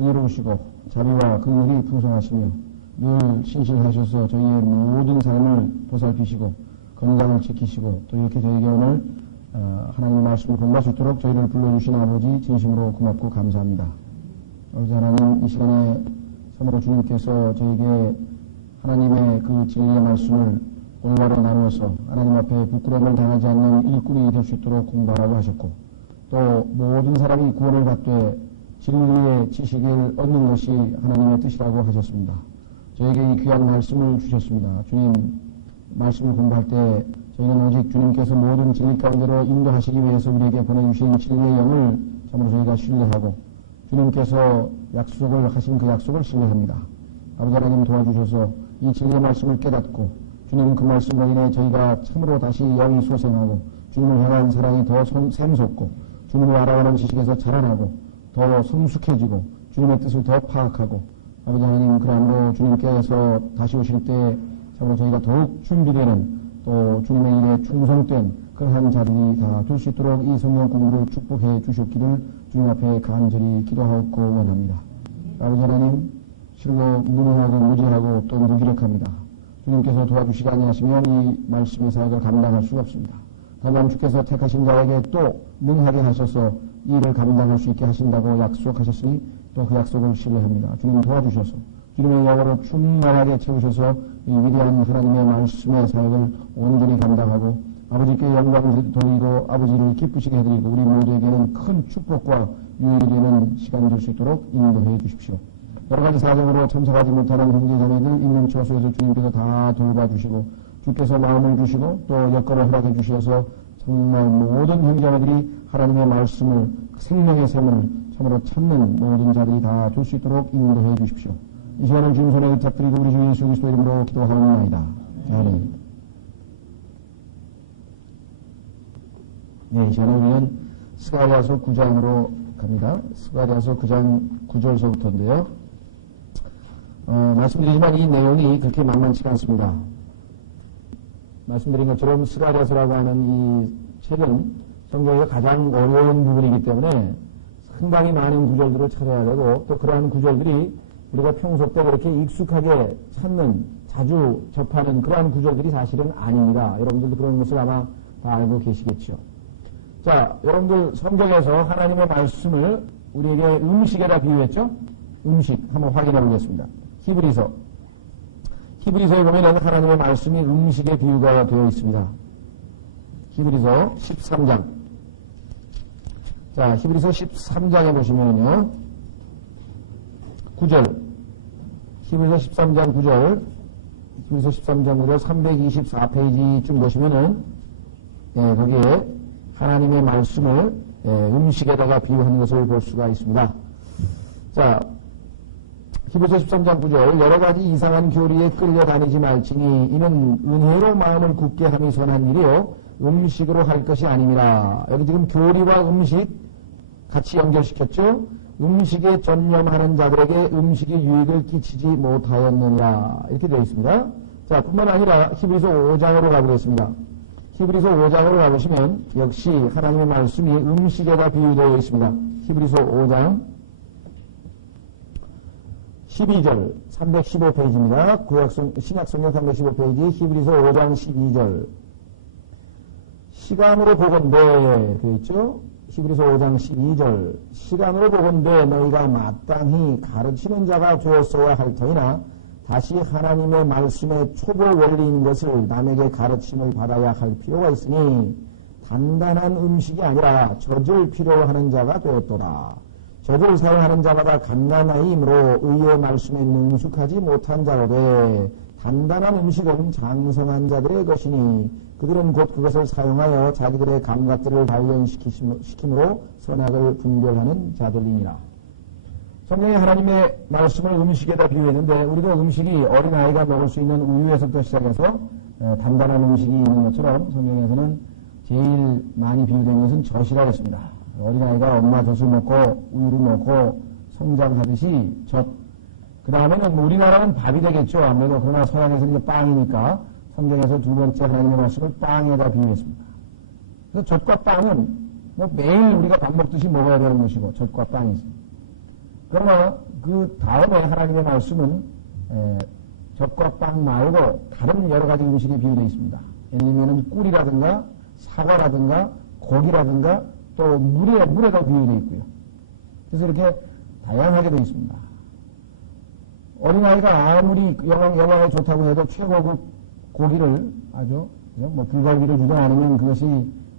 은혜로우시고 자비와 긍휼이 풍성하시며 늘 신실하셔서 저희의 모든 삶을 보살피시고 건강을 지키시고 또 이렇게 저희에게 오늘 하나님의 말씀을 공부할 수 있도록 저희를 불러주신 아버지 진심으로 고맙고 감사합니다. 아버지 하나님, 이 시간에 참으로 주님께서 저에게 하나님의 그 진리의 말씀을 올바로 나누어서 하나님 앞에 부끄러움을 당하지 않는 일꾼이 될 수 있도록 공부하라고 하셨고, 또 모든 사람이 구원을 받되 진리의 지식을 얻는 것이 하나님의 뜻이라고 하셨습니다. 저에게 이 귀한 말씀을 주셨습니다. 주님 말씀을 공부할 때 저희는 오직 주님께서 모든 진리 가운데로 인도하시기 위해서 우리에게 보내주신 진리의 영을 참으로 저희가 신뢰하고 주님께서 약속을 하신 그 약속을 신뢰합니다. 아버지 하나님 도와주셔서 이 진리의 말씀을 깨닫고 주님 그 말씀으로 인해 저희가 참으로 다시 영이 소생하고 주님을 향한 사랑이 더 샘솟고 주님을 알아가는 지식에서 자라나고 더 성숙해지고 주님의 뜻을 더 파악하고 아버지 하나님 그러므로 주님께서 다시 오실 때 참으로 저희가 더욱 준비되는 또 주님의 일에 충성된 그러한 자들이 다 될 수 있도록 이 성령 공부를 축복해 주셨기를 주님 앞에 간절히 기도하고 원합니다. 아버지 하나님 실로 무능하고 무지하고 또 무기력합니다. 주님께서 도와주시지 아니하시면 이 말씀의 사역을 감당할 수가 없습니다. 다만 주께서 택하신 자에게 또 능하게 하셔서 이 일을 감당할 수 있게 하신다고 약속하셨으니 또 그 약속을 신뢰합니다. 주님 도와주셔서 주님의 영으로 충만하게 채우셔서 이 위대한 하나님의 말씀의 사역을 온전히 감당하고 아버지께 영광을 돌리고 아버지를 기쁘시게 해드리고 우리 모두에게는 큰 축복과 유익이 되는 시간이 될 수 있도록 인도해 주십시오. 여러 가지 사정으로 참석하지 못하는 형제자매들 있는 처소에서 주님께서 다 돌봐주시고 주께서 마음을 주시고 또 여건을 허락해 주셔서 정말 모든 형제자매들이 하나님의 말씀을 생명의 샘을 참으로 찾는 모든 자들이 다 될 수 있도록 인도해 주십시오. 이 시간을 주님 손에 의탁드리고 우리 주 예수 그리스도 이름으로 기도하옵나이다. 아멘. 네, 이 시간에 우리는 스가랴서 9장으로 갑니다. 스가랴서 9장 9절서부터인데요. 말씀드리지만 이 내용이 그렇게 만만치가 않습니다. 말씀드린 것처럼 스가랴서라고 하는 이 책은 성경의 가장 어려운 부분이기 때문에 상당히 많은 구절들을 찾아야 되고 또 그러한 구절들이 우리가 평소 때 그렇게 익숙하게 찾는 자주 접하는 그러한 구절들이 사실은 아닙니다. 여러분들도 그런 것을 아마 다 알고 계시겠죠. 자, 여러분들 성경에서 하나님의 말씀을 우리에게 음식에다 비유했죠? 음식 한번 확인해 보겠습니다. 히브리서에 보면 하나님의 말씀이 음식의 비유가 되어 있습니다. 히브리서 13장. 자, 히브리서 13장에 보시면요. 9절. 히브리서 13장 9절. 히브리서 13장 9절 324페이지쯤 보시면은, 거기에 하나님의 말씀을 음식에다가 비유하는 것을 볼 수가 있습니다. 자, 히브리서 13장 9절 여러 가지 이상한 교리에 끌려다니지 말지니 이는 은혜로 마음을 굳게 함이 선한 일이요 음식으로 할 것이 아닙니다. 여기 지금 교리와 음식 같이 연결시켰죠. 음식에 전념하는 자들에게 음식이 유익을 끼치지 못하였느냐 이렇게 되어 있습니다. 자, 뿐만 아니라 히브리서 5장으로 가보겠습니다. 히브리서 5장으로 가보시면 역시 하나님의 말씀이 음식에다 비유되어 있습니다. 히브리서 5장 12절 315페이지입니다. 신약성경 315페이지 히브리서 5장 12절 시간으로 보건대 되어 있죠. 히브리서 5장 12절 시간으로 보건대 너희가 마땅히 가르치는 자가 되었어야 할 터이나 다시 하나님의 말씀의 초보 원리인 것을 남에게 가르침을 받아야 할 필요가 있으니 단단한 음식이 아니라 젖을 필요하는 자가 되었도다. 젖을 사용하는 자마다 갓난아이이므로 의의 말씀에 능숙하지 못한 자로되 단단한 음식은 장성한 자들의 것이니 그들은 곧 그것을 사용하여 자기들의 감각들을 단련시킴으로 선악을 분별하는 자들이니라. 성경에 하나님의 말씀을 음식에다 비유했는데 우리가 음식이 어린아이가 먹을 수 있는 우유에서부터 시작해서 단단한 음식이 있는 것처럼 성경에서는 제일 많이 비유된 것은 젖이라고 했습니다. 어린아이가 엄마 젖을 먹고 우유를 먹고 성장하듯이 젖. 그 다음에는 우리나라는 밥이 되겠죠. 아무래도 그러나 서양에서는 이제 빵이니까 성경에서 두 번째 하나님의 말씀을 빵에다 비유했습니다. 그래서 젖과 빵은 뭐 매일 우리가 밥 먹듯이 먹어야 되는 것이고 젖과 빵이 있습니다. 그러나 그 다음에 하나님의 말씀은 젖과 빵 말고 다른 여러 가지 음식에 비유되어 있습니다. 예를 들면 꿀이라든가 사과라든가 고기라든가 또 물에도 비유되어 있고요. 그래서 이렇게 다양하게 되어 있습니다. 어린아이가 아무리 영양에 좋다고 해도 최고급 고기를 아주 뭐 불고기를 주지 않으면 그것이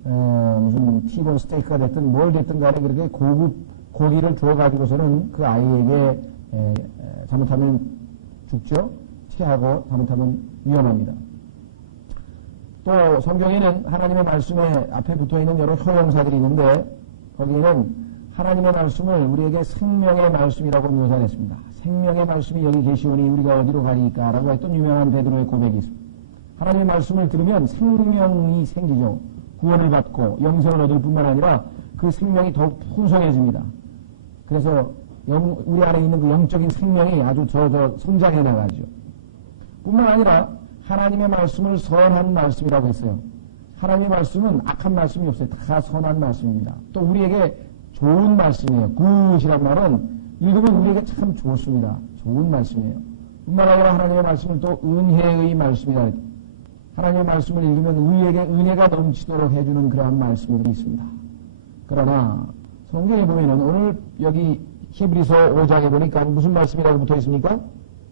무슨 티본 스테이크가 됐든 뭘 됐든 간에 그렇게 고급 고기를 주어가지고서는 그 아이에게 잘못하면 죽죠. 체하고 잘못하면 위험합니다. 또 성경에는 하나님의 말씀에 앞에 붙어있는 여러 효용사들이 있는데 거기에는 하나님의 말씀을 우리에게 생명의 말씀이라고 묘사했습니다. 생명의 말씀이 여기 계시오니 우리가 어디로 가리까? 라고 했던 유명한 베드로의 고백이 있습니다. 하나님의 말씀을 들으면 생명이 생기죠. 구원을 받고 영생을 얻을 뿐만 아니라 그 생명이 더욱 풍성해집니다. 그래서 우리 안에 있는 그 영적인 생명이 아주 더 성장해 나가죠. 뿐만 아니라 하나님의 말씀을 선한 말씀이라고 했어요. 하나님의 말씀은 악한 말씀이 없어요. 다 선한 말씀입니다. 또 우리에게 좋은 말씀이에요. 굿이란 말은 읽으면 우리에게 참 좋습니다. 좋은 말씀이에요. 뿐만 아니라 하나님의 말씀을 또 은혜의 말씀이라 하나님의 말씀을 읽으면 우리에게 은혜가 넘치도록 해주는 그러한 말씀이 있습니다. 그러나 성경에 보면은 오늘 여기 히브리서 5장에 보니까 무슨 말씀이라고 붙어 있습니까?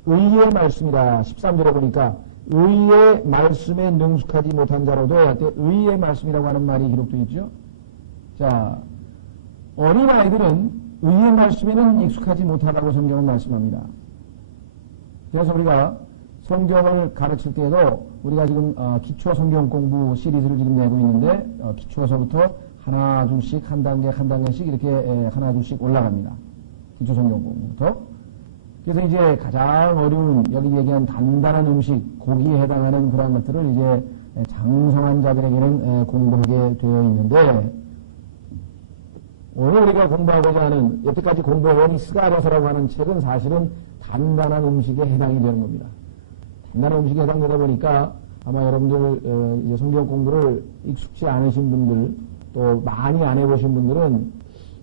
의의 말씀이라 13절에 보니까 의의 말씀에 능숙하지 못한 자로도 의의 말씀이라고 하는 말이 기록되어 있죠. 자, 어린아이들은 의의 말씀에는 익숙하지 못하다고 성경은 말씀합니다. 그래서 우리가 성경을 가르칠 때에도 우리가 지금 기초 성경 공부 시리즈를 지금 내고 있는데 기초에서부터 하나 둘씩 한 단계씩 이렇게 하나 둘씩 올라갑니다. 기초 성경 공부부터. 그래서 이제 가장 어려운 여기 얘기한 단단한 음식 고기에 해당하는 그런 것들을 이제 장성한 자들에게는 공부하게 되어 있는데 오늘 우리가 공부하고자 하는 여태까지 공부해온 스가랴서라고 하는 책은 사실은 단단한 음식에 해당이 되는 겁니다. 단단한 음식에 해당되다 보니까 아마 여러분들 이제 성경 공부를 익숙지 않으신 분들 또 많이 안 해보신 분들은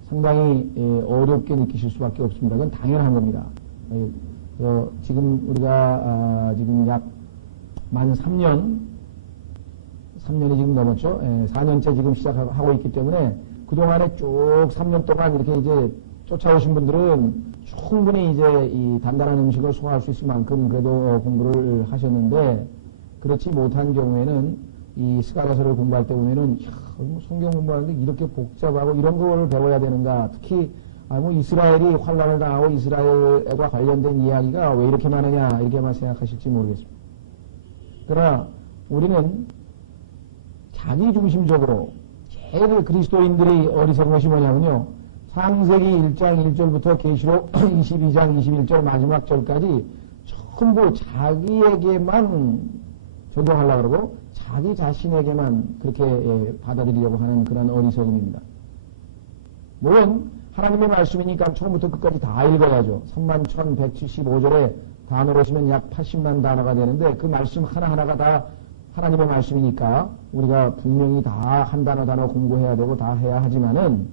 상당히 어렵게 느끼실 수밖에 없습니다. 그건 당연한 겁니다. 지금 우리가 지금 약 만 3년이 지금 넘었죠. 4년째 지금 시작하고 있기 때문에 그동안에 쭉 3년 동안 이렇게 이제 쫓아오신 분들은 충분히 이제 이 단단한 음식을 소화할 수 있을 만큼 그래도 공부를 하셨는데 그렇지 못한 경우에는 이 스가랴서를 공부할 때 보면은 성경 공부하는데 이렇게 복잡하고 이런 걸 배워야 되는가. 특히 뭐 이스라엘이 환란을 당하고 이스라엘과 관련된 이야기가 왜 이렇게 많으냐 이렇게만 생각하실지 모르겠습니다. 그러나 우리는 자기중심적으로 제일 그리스도인들의 어리석은 것이 뭐냐면요. 창세기 1장 1절부터 계시록 22장 21절 마지막 절까지 전부 자기에게만 적용하려고 그러고 자기 자신에게만 그렇게 받아들이려고 하는 그런 어리석음입니다. 물론 하나님의 말씀이니까 처음부터 끝까지 다 읽어야죠. 31,175절에 단어로 하시면 약 80만 단어가 되는데 그 말씀 하나하나가 다 하나님의 말씀이니까 우리가 분명히 다 한 단어 단어 공부해야 되고 다 해야 하지만은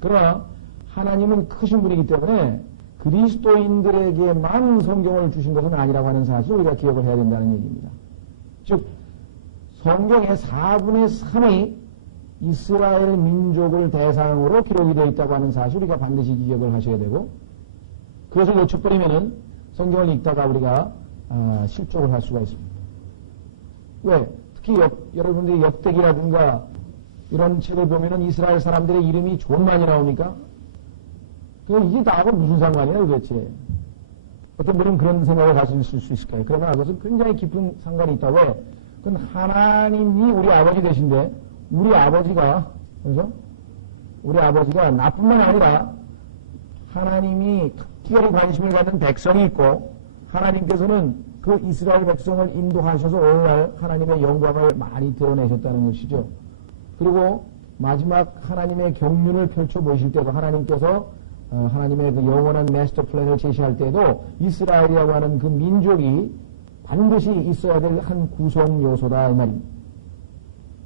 그러나 하나님은 크신 분이기 때문에 그리스도인들에게만 성경을 주신 것은 아니라고 하는 사실을 우리가 기억을 해야 된다는 얘기입니다. 즉 성경의 4분의 3이 이스라엘 민족을 대상으로 기록이 되어 있다고 하는 사실 우리가 반드시 기억을 하셔야 되고 그것을 놓쳐버리면은 성경을 읽다가 우리가 실족을 할 수가 있습니다. 왜? 특히 여러분들이 역대기라든가 이런 책을 보면은 이스라엘 사람들의 이름이 좀 많이 나옵니까? 이게 나하고 무슨 상관이에요, 도대체? 어떤 분은 그런 생각을 가질 수 있을까요? 그러나 그것은 굉장히 깊은 상관이 있다고 해요. 그건 하나님이 우리 아버지 되신데, 우리 아버지가, 그래서? 우리 아버지가 나뿐만 아니라 하나님이 특별히 관심을 갖는 백성이 있고, 하나님께서는 그 이스라엘 백성을 인도하셔서 오늘날 하나님의 영광을 많이 드러내셨다는 것이죠. 그리고 마지막 하나님의 경륜을 펼쳐보실 때도 하나님께서 하나님의 그 영원한 마스터 플랜을 제시할 때도 이스라엘이라고 하는 그 민족이 반드시 있어야 될 한 구성 요소다 이 말입니다.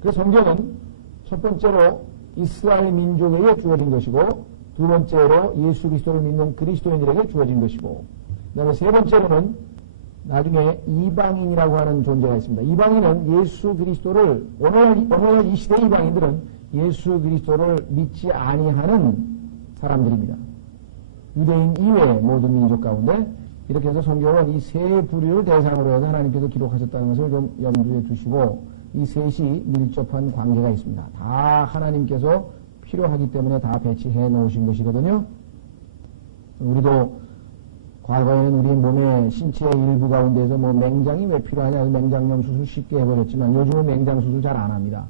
그래서 성경은 첫 번째로 이스라엘 민족에게 주어진 것이고 두 번째로 예수 그리스도를 믿는 그리스도인들에게 주어진 것이고, 그 다음에 세 번째로는 나중에 이방인이라고 하는 존재가 있습니다. 이방인은 예수 그리스도를, 오늘 이 시대 이방인들은 예수 그리스도를 믿지 아니하는 사람들입니다. 유대인 이외의 모든 민족 가운데 이렇게 해서 성경은 이 세 부류를 대상으로 해서 하나님께서 기록하셨다는 것을 좀 염두에 두시고, 이 셋이 밀접한 관계가 있습니다. 다 하나님께서 필요하기 때문에 다 배치해 놓으신 것이거든요. 우리도 과거에는 우리 몸의 신체의 일부 가운데서 뭐 맹장이 왜 필요하냐, 맹장염 수술 쉽게 해버렸지만 요즘은 맹장 수술 잘 안 합니다.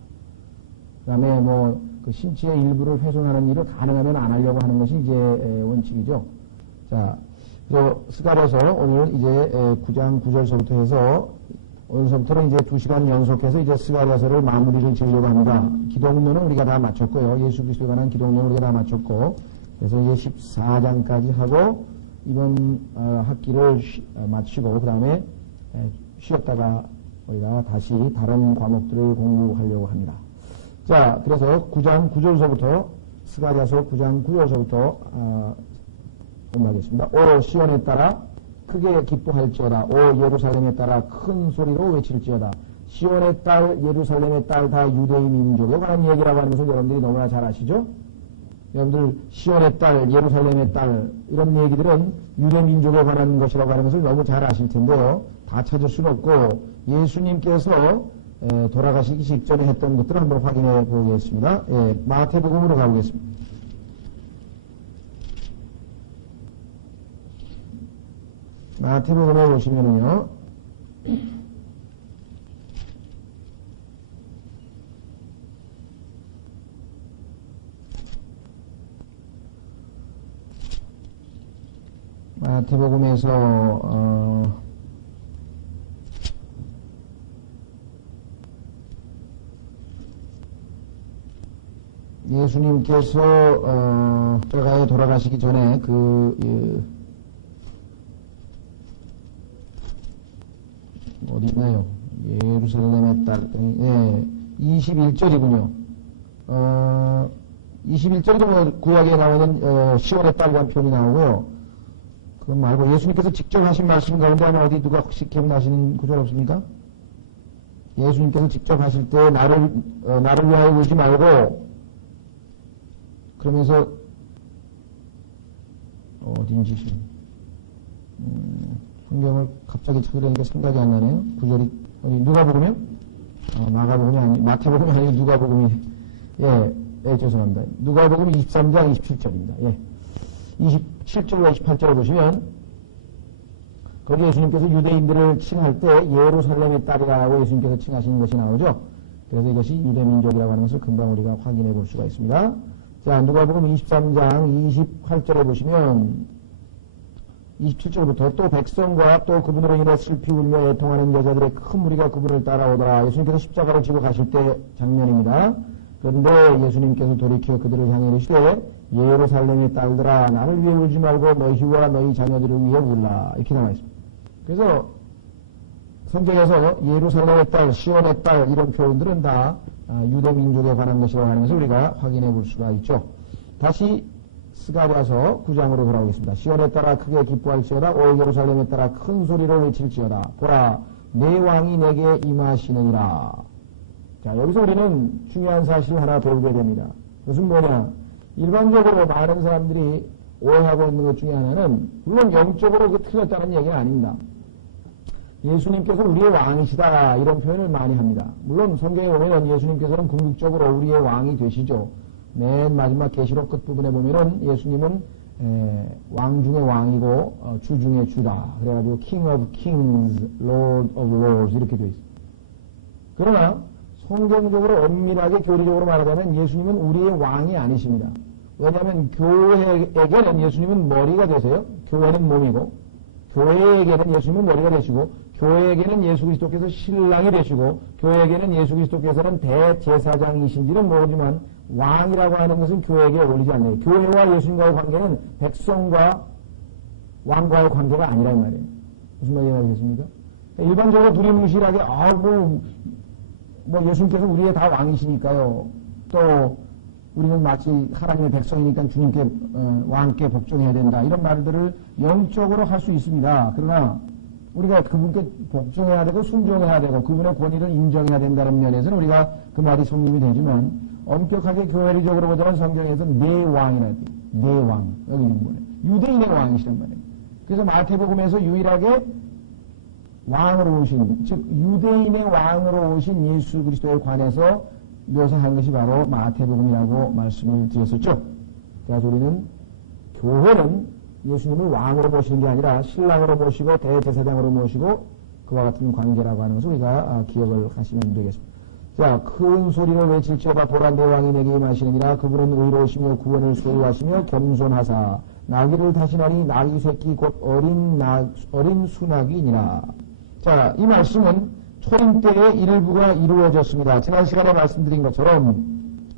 그 다음에 뭐 그 신체의 일부를 훼손하는 일을 가능하면 안 하려고 하는 것이 이제 원칙이죠. 자, 그래서 스가랴서 오늘 이제 9장 9절서부터 해서 오늘서부터는 이제 2시간 연속해서 이제 스가랴서를 마무리를 지으려고 합니다. 기독론은 우리가 다 마쳤고요. 예수 그리스도에 관한 기독론은 우리가 다 마쳤고, 그래서 이제 14장까지 하고 이번 학기를 마치고 그 다음에 쉬었다가 우리가 다시 다른 과목들을 공부하려고 합니다. 자, 그래서 9장 9절서부터 스가랴서 9장 9절서부터 공부하겠습니다. 오 시온에 따라 크게 기뻐할지어다. 오 예루살렘에 따라 큰 소리로 외칠지어다. 시온의 딸, 예루살렘의 딸 다 유대인 민족에 관한 얘기라고 하는 것을 여러분들이 너무나 잘 아시죠? 여러분들 시온의 딸, 예루살렘의 딸 이런 얘기들은 유대 민족에 관한 것이라고 하는 것을 너무 잘 아실 텐데요. 다 찾을 수는 없고 예수님께서 돌아가시기 직전에 했던 것들을 한번 확인해 보겠습니다. 마태복음으로 가보겠습니다. 마태복음에 보시면은요, 마태복음에서 예수님께서 돌아가시기 전에 어디 있나요? 예루살렘의 딸, 21절이군요. 21절도 구약에 나오는 시온의 딸이라는 표현이 나오고요. 그건 말고 예수님께서 직접 하신 말씀 가운데 어디 누가 혹시 기억나시는 구절 없습니까? 예수님께서 직접 하실 때 나를 위하여 울지 말고 그러면서 어딘지 성경을 갑자기 찾으려니까 생각이 안 나네요. 구절이 누가복음이요? 마가복음이 아니 마태복음이 아니고 누가복음이 죄송합니다. 누가복음 23장 27절입니다. 27절과 28절을 보시면 거기 예수님께서 유대인들을 칭할 때 예루살렘의 딸이라고 예수님께서 칭하시는 것이 나오죠. 그래서 이것이 유대민족이라고 하는 것을 금방 우리가 확인해 볼 수가 있습니다. 자, 누가복음 23장 28절에 보시면 27절부터 또 백성과 또 그분으로 인해 슬피 울며 애통하는 여자들의 큰 무리가 그분을 따라오더라. 예수님께서 십자가로 지고 가실 때 장면입니다. 그런데 예수님께서 돌이켜 그들을 향해 이르시되 예루살렘의 딸들아 나를 위해 울지 말고 너희와 너희 자녀들을 위해 울라. 이렇게 나와 있습니다. 그래서 성경에서 예루살렘의 딸, 시온의 딸 이런 표현들은 다 유대 민족에 관한 것이라고 하는 것을 우리가 확인해 볼 수가 있죠. 다시 스가랴서 9장으로 돌아오겠습니다. 시온에 따라 크게 기뻐할지어다. 오 예루살렘에 따라 큰 소리로 외칠지어다. 보라 내 왕이 내게 임하시느니라. 자, 여기서 우리는 중요한 사실을 하나 배우게 됩니다. 그것은 뭐냐? 일반적으로 많은 사람들이 오해하고 있는 것 중에 하나는 물론 영적으로 그 틀렸다는 얘기는 아닙니다. 예수님께서 우리의 왕이시다 이런 표현을 많이 합니다. 물론 성경에 보면 예수님께서는 궁극적으로 우리의 왕이 되시죠. 맨 마지막 계시록 끝부분에 보면은 예수님은 왕 중의 왕이고 주 중의 주다. 그래가지고 King of Kings, Lord of Lords 이렇게 되어 있습니다. 그러나 성경적으로 엄밀하게 교리적으로 말하자면 예수님은 우리의 왕이 아니십니다. 왜냐하면 교회에게는 예수님은 머리가 되세요. 교회는 몸이고 교회에게는 예수님은 머리가 되시고 교회에게는 예수 그리스도께서 신랑이 되시고 교회에게는 예수 그리스도께서는 대제사장이신지는 모르지만 왕이라고 하는 것은 교회에게 어울리지 않네요. 교회와 예수님과의 관계는 백성과 왕과의 관계가 아니란 말이에요. 무슨 말인지 알겠습니까? 일반적으로 두리뭉실하게 뭐 예수님께서 우리의 다 왕이시니까요. 또 우리는 마치 하나님의 백성이니까 주님께 왕께 복종해야 된다 이런 말들을 영적으로 할 수 있습니다. 그러나 우리가 그분께 복종해야 되고 순종해야 되고 그분의 권위를 인정해야 된다는 면에서는 우리가 그 말이 성립이 되지만 엄격하게 교회적으로 보자면 성경에서는 내 왕이라 내 왕 여기 있는 거예요. 유대인의 왕이시란 말이에요. 그래서 마태복음에서 유일하게 왕으로 오신 즉 유대인의 왕으로 오신 예수 그리스도에 관해서 묘사한 것이 바로 마태복음이라고 말씀을 드렸었죠. 그래서 우리는 교회는 예수님을 왕으로 모시는 게 아니라 신랑으로 모시고 대제사장으로 모시고 그와 같은 관계라고 하는 것을 우리가 기억을 하시면 되겠습니다. 자, 큰 소리로 외칠지어다 보라 내 왕이 내게 임하시느니라. 그분은 의로우시며 구원을 소유하시며 겸손하사 나귀를 타시나니 나귀 새끼 곧 어린 수나귀니라. 자, 이 말씀은 초림 때의 일부가 이루어졌습니다. 지난 시간에 말씀드린 것처럼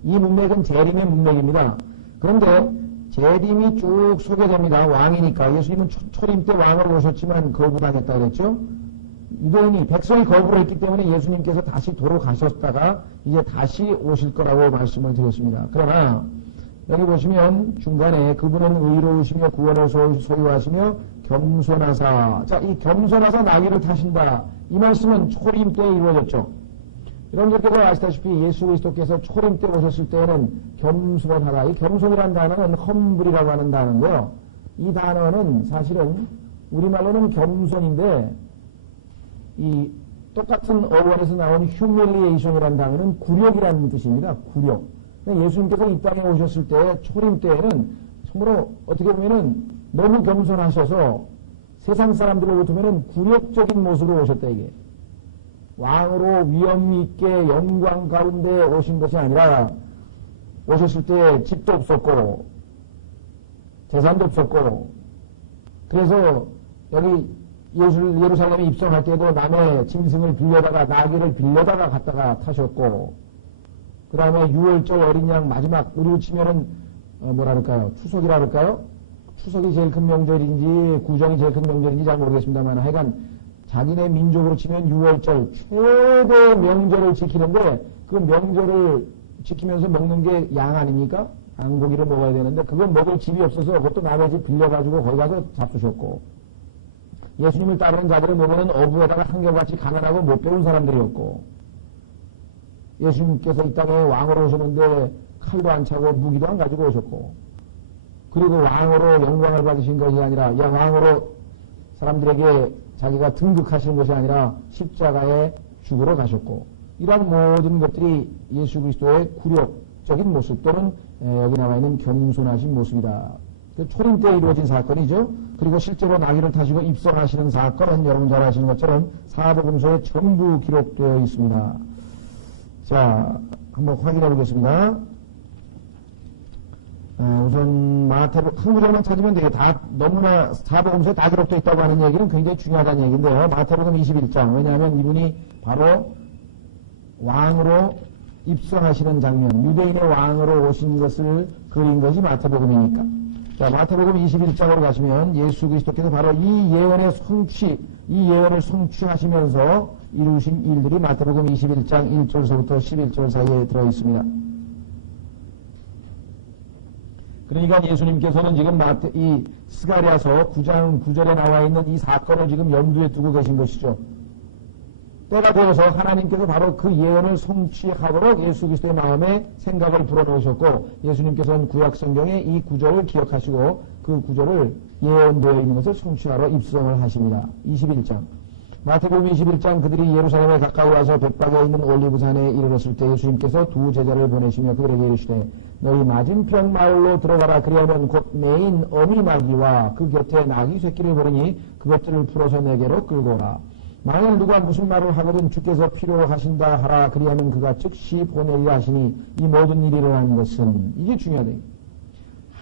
이 문맥은 재림의 문맥입니다. 그런데 재림이 쭉 소개됩니다. 왕이니까 예수님은 초림 때 왕으로 오셨지만 거부당했다 그랬죠. 유대인이 백성이 거부를 했기 때문에 예수님께서 다시 도로 가셨다가 이제 다시 오실 거라고 말씀을 드렸습니다. 그러나 여기 보시면 중간에 그분은 의로우시며 구원을 소유하시며 겸손하사. 자, 이 겸손하사 나귀를 타신다. 이 말씀은 초림 때에 이루어졌죠. 여러분들께서 아시다시피 예수 그리스도께서 초림 때 오셨을 때에는 겸손하다. 이 겸손이라는 단어는 험블이라고 하는 단어인데요. 이 단어는 사실은 우리말로는 겸손인데 이 똑같은 어원에서 나온 휴밀리에이션이라는 단어는 굴욕이라는 뜻입니다. 굴욕. 예수님께서 이 땅에 오셨을 때 초림 때에는 참으로 어떻게 보면은 너무 겸손하셔서 세상 사람들을 보면은 굴욕적인 모습으로 오셨다 이게. 왕으로 위엄 있게 영광 가운데 오신 것이 아니라 오셨을 때 집도 없었고 재산도 없었고 그래서 여기 예루살렘에 입성할 때도 남의 짐승을 빌려다가 나귀를 빌려다가 갔다가 타셨고 그 다음에 6월절 어린 양 마지막 우리로 치면은 뭐라 그럴까요? 추석이라 그럴까요? 추석이 제일 큰 명절인지 구정이 제일 큰 명절인지 잘 모르겠습니다만 하여간 자기네 민족으로 치면 6월절 최대 명절을 지키는데 그 명절을 지키면서 먹는 게 양 아닙니까? 양고기를 먹어야 되는데 그건 먹을 집이 없어서 그것도 남의 집 빌려가지고 거기 가서 잡수셨고 예수님을 따르는 자들을 보면은 어부에다가 한결같이 가난하고 못 배운 사람들이었고 예수님께서 이 땅에 왕으로 오셨는데 칼도 안 차고 무기도 안 가지고 오셨고 그리고 왕으로 영광을 받으신 것이 아니라 왕으로 사람들에게 자기가 등극하시는 것이 아니라 십자가에 죽으러 가셨고 이러한 모든 것들이 예수 그리스도의 굴욕적인 모습 또는 여기 나와 있는 겸손하신 모습이다. 초림 때 이루어진 사건이죠. 그리고 실제로 나귀를 타시고 입성하시는 사건은 여러분 잘 아시는 것처럼 사복음서에 전부 기록되어 있습니다. 자, 한번 확인해 보겠습니다. 우선 마태복음 한 구절만 찾으면 되게 다 너무나 사복음서에 다 기록되어 있다고 하는 얘기는 굉장히 중요하다는 얘기인데요. 마태복음 21장 왜냐하면 이분이 바로 왕으로 입성하시는 장면 유대인의 왕으로 오신 것을 그린 것이 마태복음이니까 자 마태복음 21장으로 가시면 예수 그리스도께서 바로 이 예언의 성취 이 예언을 성취하시면서 이루신 일들이 마태복음 21장 1절서부터 11절 사이에 들어있습니다. 그러니까 예수님께서는 지금 이 스가랴서 9장 9절에 나와 있는 이 사건을 지금 염두에 두고 계신 것이죠. 때가 되어서 하나님께서 바로 그 예언을 성취하도록 예수 그리스도의 마음에 생각을 불어넣으셨고 예수님께서는 구약 성경에 이 구절을 기억하시고 그 구절을 예언되어 있는 것을 성취하러 입성을 하십니다. 21장 마태복음 21장 그들이 예루살렘에 가까이 와서 백박에 있는 올리브산에 이르렀을 때 예수님께서 두 제자를 보내시며 그들에게 이르시되 너희 맞은편 마을로 들어가라. 그리하면 곧 메인 어미 나귀와 그 곁에 나귀 새끼를 보르니 그것들을 풀어서 내게로 끌고 오라. 만일 누가 무슨 말을 하거든 주께서 필요하신다 하라. 그리하면 그가 즉시 보내리라 하시니 이 모든 일이 일어난 것은 이게 중요하다.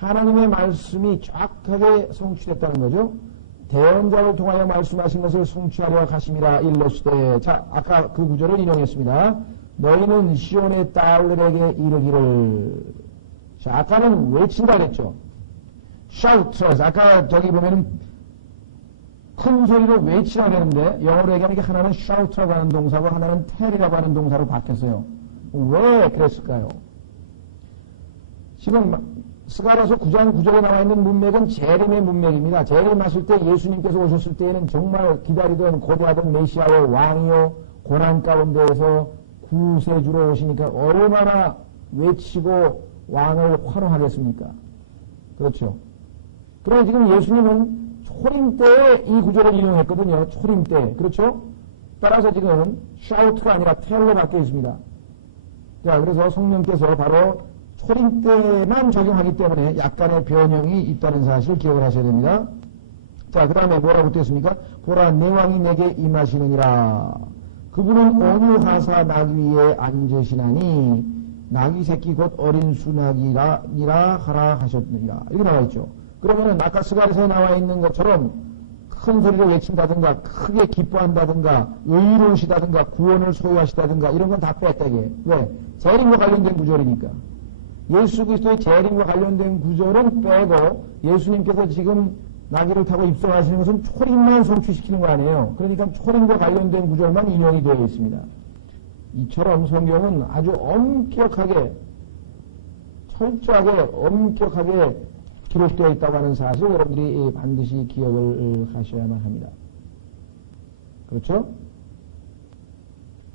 하나님의 말씀이 정확하게 성취됐다는 거죠. 대언자를 통하여 말씀하신 것을 성취하려 하심이라 일러시되 자 아까 그 구절을 인용했습니다. 너희는 시온의 딸들에게 이르기를 자 아까는 외친다 그랬죠. shout 아까 저기 보면은 큰 소리로 외치라고 했는데 영어로 얘기하면 이게 하나는 shout라고 하는 동사고 하나는 tell이라고 하는 동사로 바뀌었어요. 왜 그랬을까요? 지금 스가랴서 9장 9절에 나와 있는 문맥은 재림의 문맥입니다. 재림하실 때 예수님께서 오셨을 때에는 정말 기다리던 고대하던 메시아의 왕이요 고난 가운데에서 구세주로 오시니까 얼마나 외치고 왕을 환호하겠습니까? 그렇죠. 그러나 지금 예수님은 초림 때에 이 구절을 인용했거든요. 초림 때. 그렇죠? 따라서 지금 샤우트가 아니라 텔로 바뀌어 있습니다. 자, 그래서 성령께서 바로 초림 때만 적용하기 때문에 약간의 변형이 있다는 사실을 기억을 하셔야 됩니다. 자, 그 다음에 뭐라고 됐습니까? 보라, 내 왕이 내게 임하시느니라. 그분은 온유하사 나귀 위에 앉으시나니 나귀 새끼 곧 어린 수나귀라 하라 하셨느니라. 이렇게 나와 있죠. 그러면은 아까 스가랴서에 나와 있는 것처럼 큰 소리로 외친다든가 크게 기뻐한다든가 의로우시다든가 구원을 소유하시다든가 이런 건 다 뺐다 이게. 왜? 재림과 관련된 구절이니까. 예수 그리스도의 재림과 관련된 구절은 빼고 예수님께서 지금 나귀를 타고 입성하시는 것은 초림만 성취시키는 거 아니에요. 그러니까 초림과 관련된 구절만 인용이 되어 있습니다. 이처럼 성경은 아주 엄격하게 철저하게 엄격하게 기록되어 있다고 하는 사실 여러분들이 반드시 기억을 하셔야만 합니다. 그렇죠?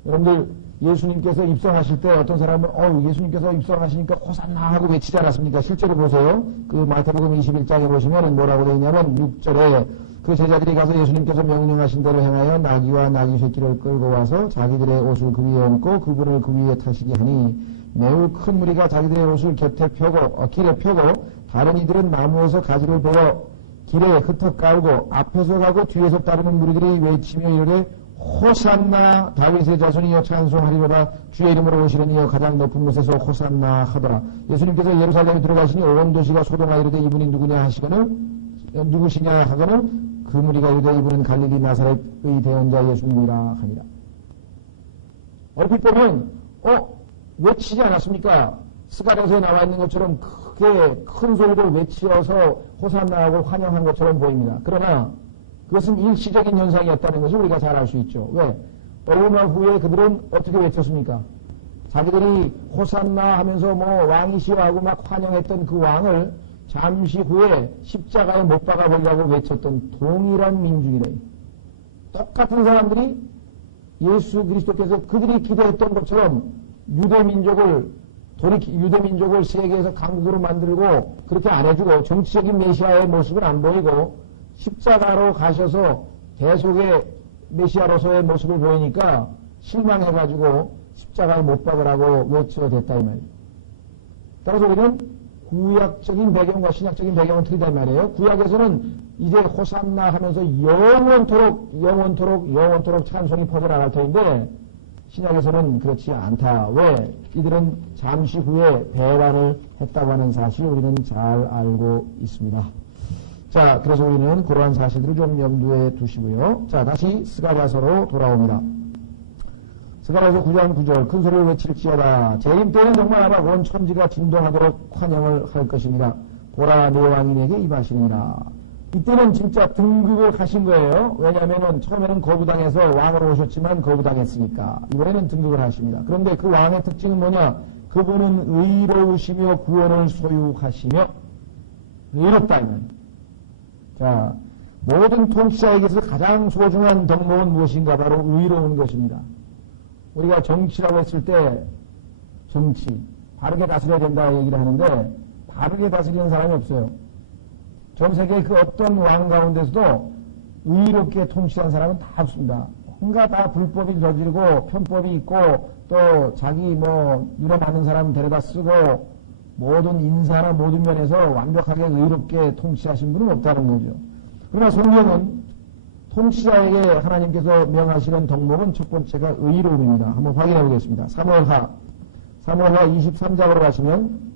여러분들 예수님께서 입성하실 때 어떤 사람은 예수님께서 입성하시니까 호산나 하고 외치지 않았습니까? 실제로 보세요. 그 마태복음 21장에 보시면 뭐라고 되어 있냐면 6절에 그 제자들이 가서 예수님께서 명령하신 대로 행하여 나귀와 나귀 새끼를 끌고 와서 자기들의 옷을 그 위에 얹고 그분을 그 위에 타시게 하니 매우 큰 무리가 자기들의 옷을 곁에 펴고 길에 펴고 다른 이들은 나무에서 가지를 베어 길에 흩어 깔고 앞에서 가고 뒤에서 따르는 무리들이 외치며 이르되 호산나 다윗의 자손이여 찬송하리로다 주의 이름으로 오시는 이여 가장 높은 곳에서 호산나 하더라. 예수님께서 예루살렘에 들어가시니 온 도시가 소동하이르되 이분이 누구냐 하시거늘 누구시냐 하거늘 그 무리가 이르되 이분은 갈릴리 나사렛의 대언자 예수님이라 하니라. 얼핏 보면 외치지 않았습니까? 스가랴서에 나와 있는 것처럼 크게 큰 소리로 외치어서 호산나하고 환영한 것처럼 보입니다. 그러나 그것은 일시적인 현상이었다는 것을 우리가 잘 알 수 있죠. 왜? 얼마 후에 그들은 어떻게 외쳤습니까? 자기들이 호산나 하면서 왕이시여 하고 막 환영했던 그 왕을 잠시 후에 십자가에 못 박아 보려고 외쳤던 동일한 민중이래. 똑같은 사람들이 예수 그리스도께서 그들이 기도했던 것처럼 유대민족을 세계에서 강국으로 만들고 그렇게 안 해주고 정치적인 메시아의 모습을 안 보이고 십자가로 가셔서 대속의 메시아로서의 모습을 보이니까 실망해가지고 십자가에 못 박으라고 외쳐댔다 이 말이에요. 따라서 우리는 구약적인 배경과 신약적인 배경은 틀리다 이 말이에요. 구약에서는 이제 호산나 하면서 영원토록 찬송이 퍼져나갈 터인데 신약에서는 그렇지 않다. 왜? 이들은 잠시 후에 배반을 했다고 하는 사실 우리는 잘 알고 있습니다. 자, 그래서 우리는 그러한 사실들을 좀 염두에 두시고요. 자, 다시 스가랴서로 돌아옵니다. 스가랴서 9장 9절 큰 소리를 외칠지어다. 재림 때는 정말 아마 온 천지가 진동하도록 환영을 할 것입니다. 보라 내 왕이 내게 임하시니라. 이때는 진짜 등극을 하신 거예요. 왜냐하면 처음에는 거부당해서 왕으로 오셨지만 거부당했으니까 이번에는 등극을 하십니다. 그런데 그 왕의 특징은 뭐냐? 그분은 의로우시며 구원을 소유하시며 의롭다 이 말이에요. 자, 모든 통치자에게서 가장 소중한 덕목은 무엇인가? 바로 의로운 것입니다. 우리가 정치라고 했을 때 정치, 바르게 다스려야 된다고 얘기를 하는데 바르게 다스리는 사람이 없어요. 전 세계 그 어떤 왕 가운데서도 의롭게 통치한 사람은 다 없습니다. 뭔가 다 불법이 저지르고 편법이 있고 또 자기 눈에 맞는 사람 데려다 쓰고 모든 인사나 모든 면에서 완벽하게 의롭게 통치하신 분은 없다는 거죠. 그러나 성경은 통치자에게 하나님께서 명하시는 덕목은 첫 번째가 의로움입니다. 한번 확인해 보겠습니다. 사무엘하 23장으로 가시면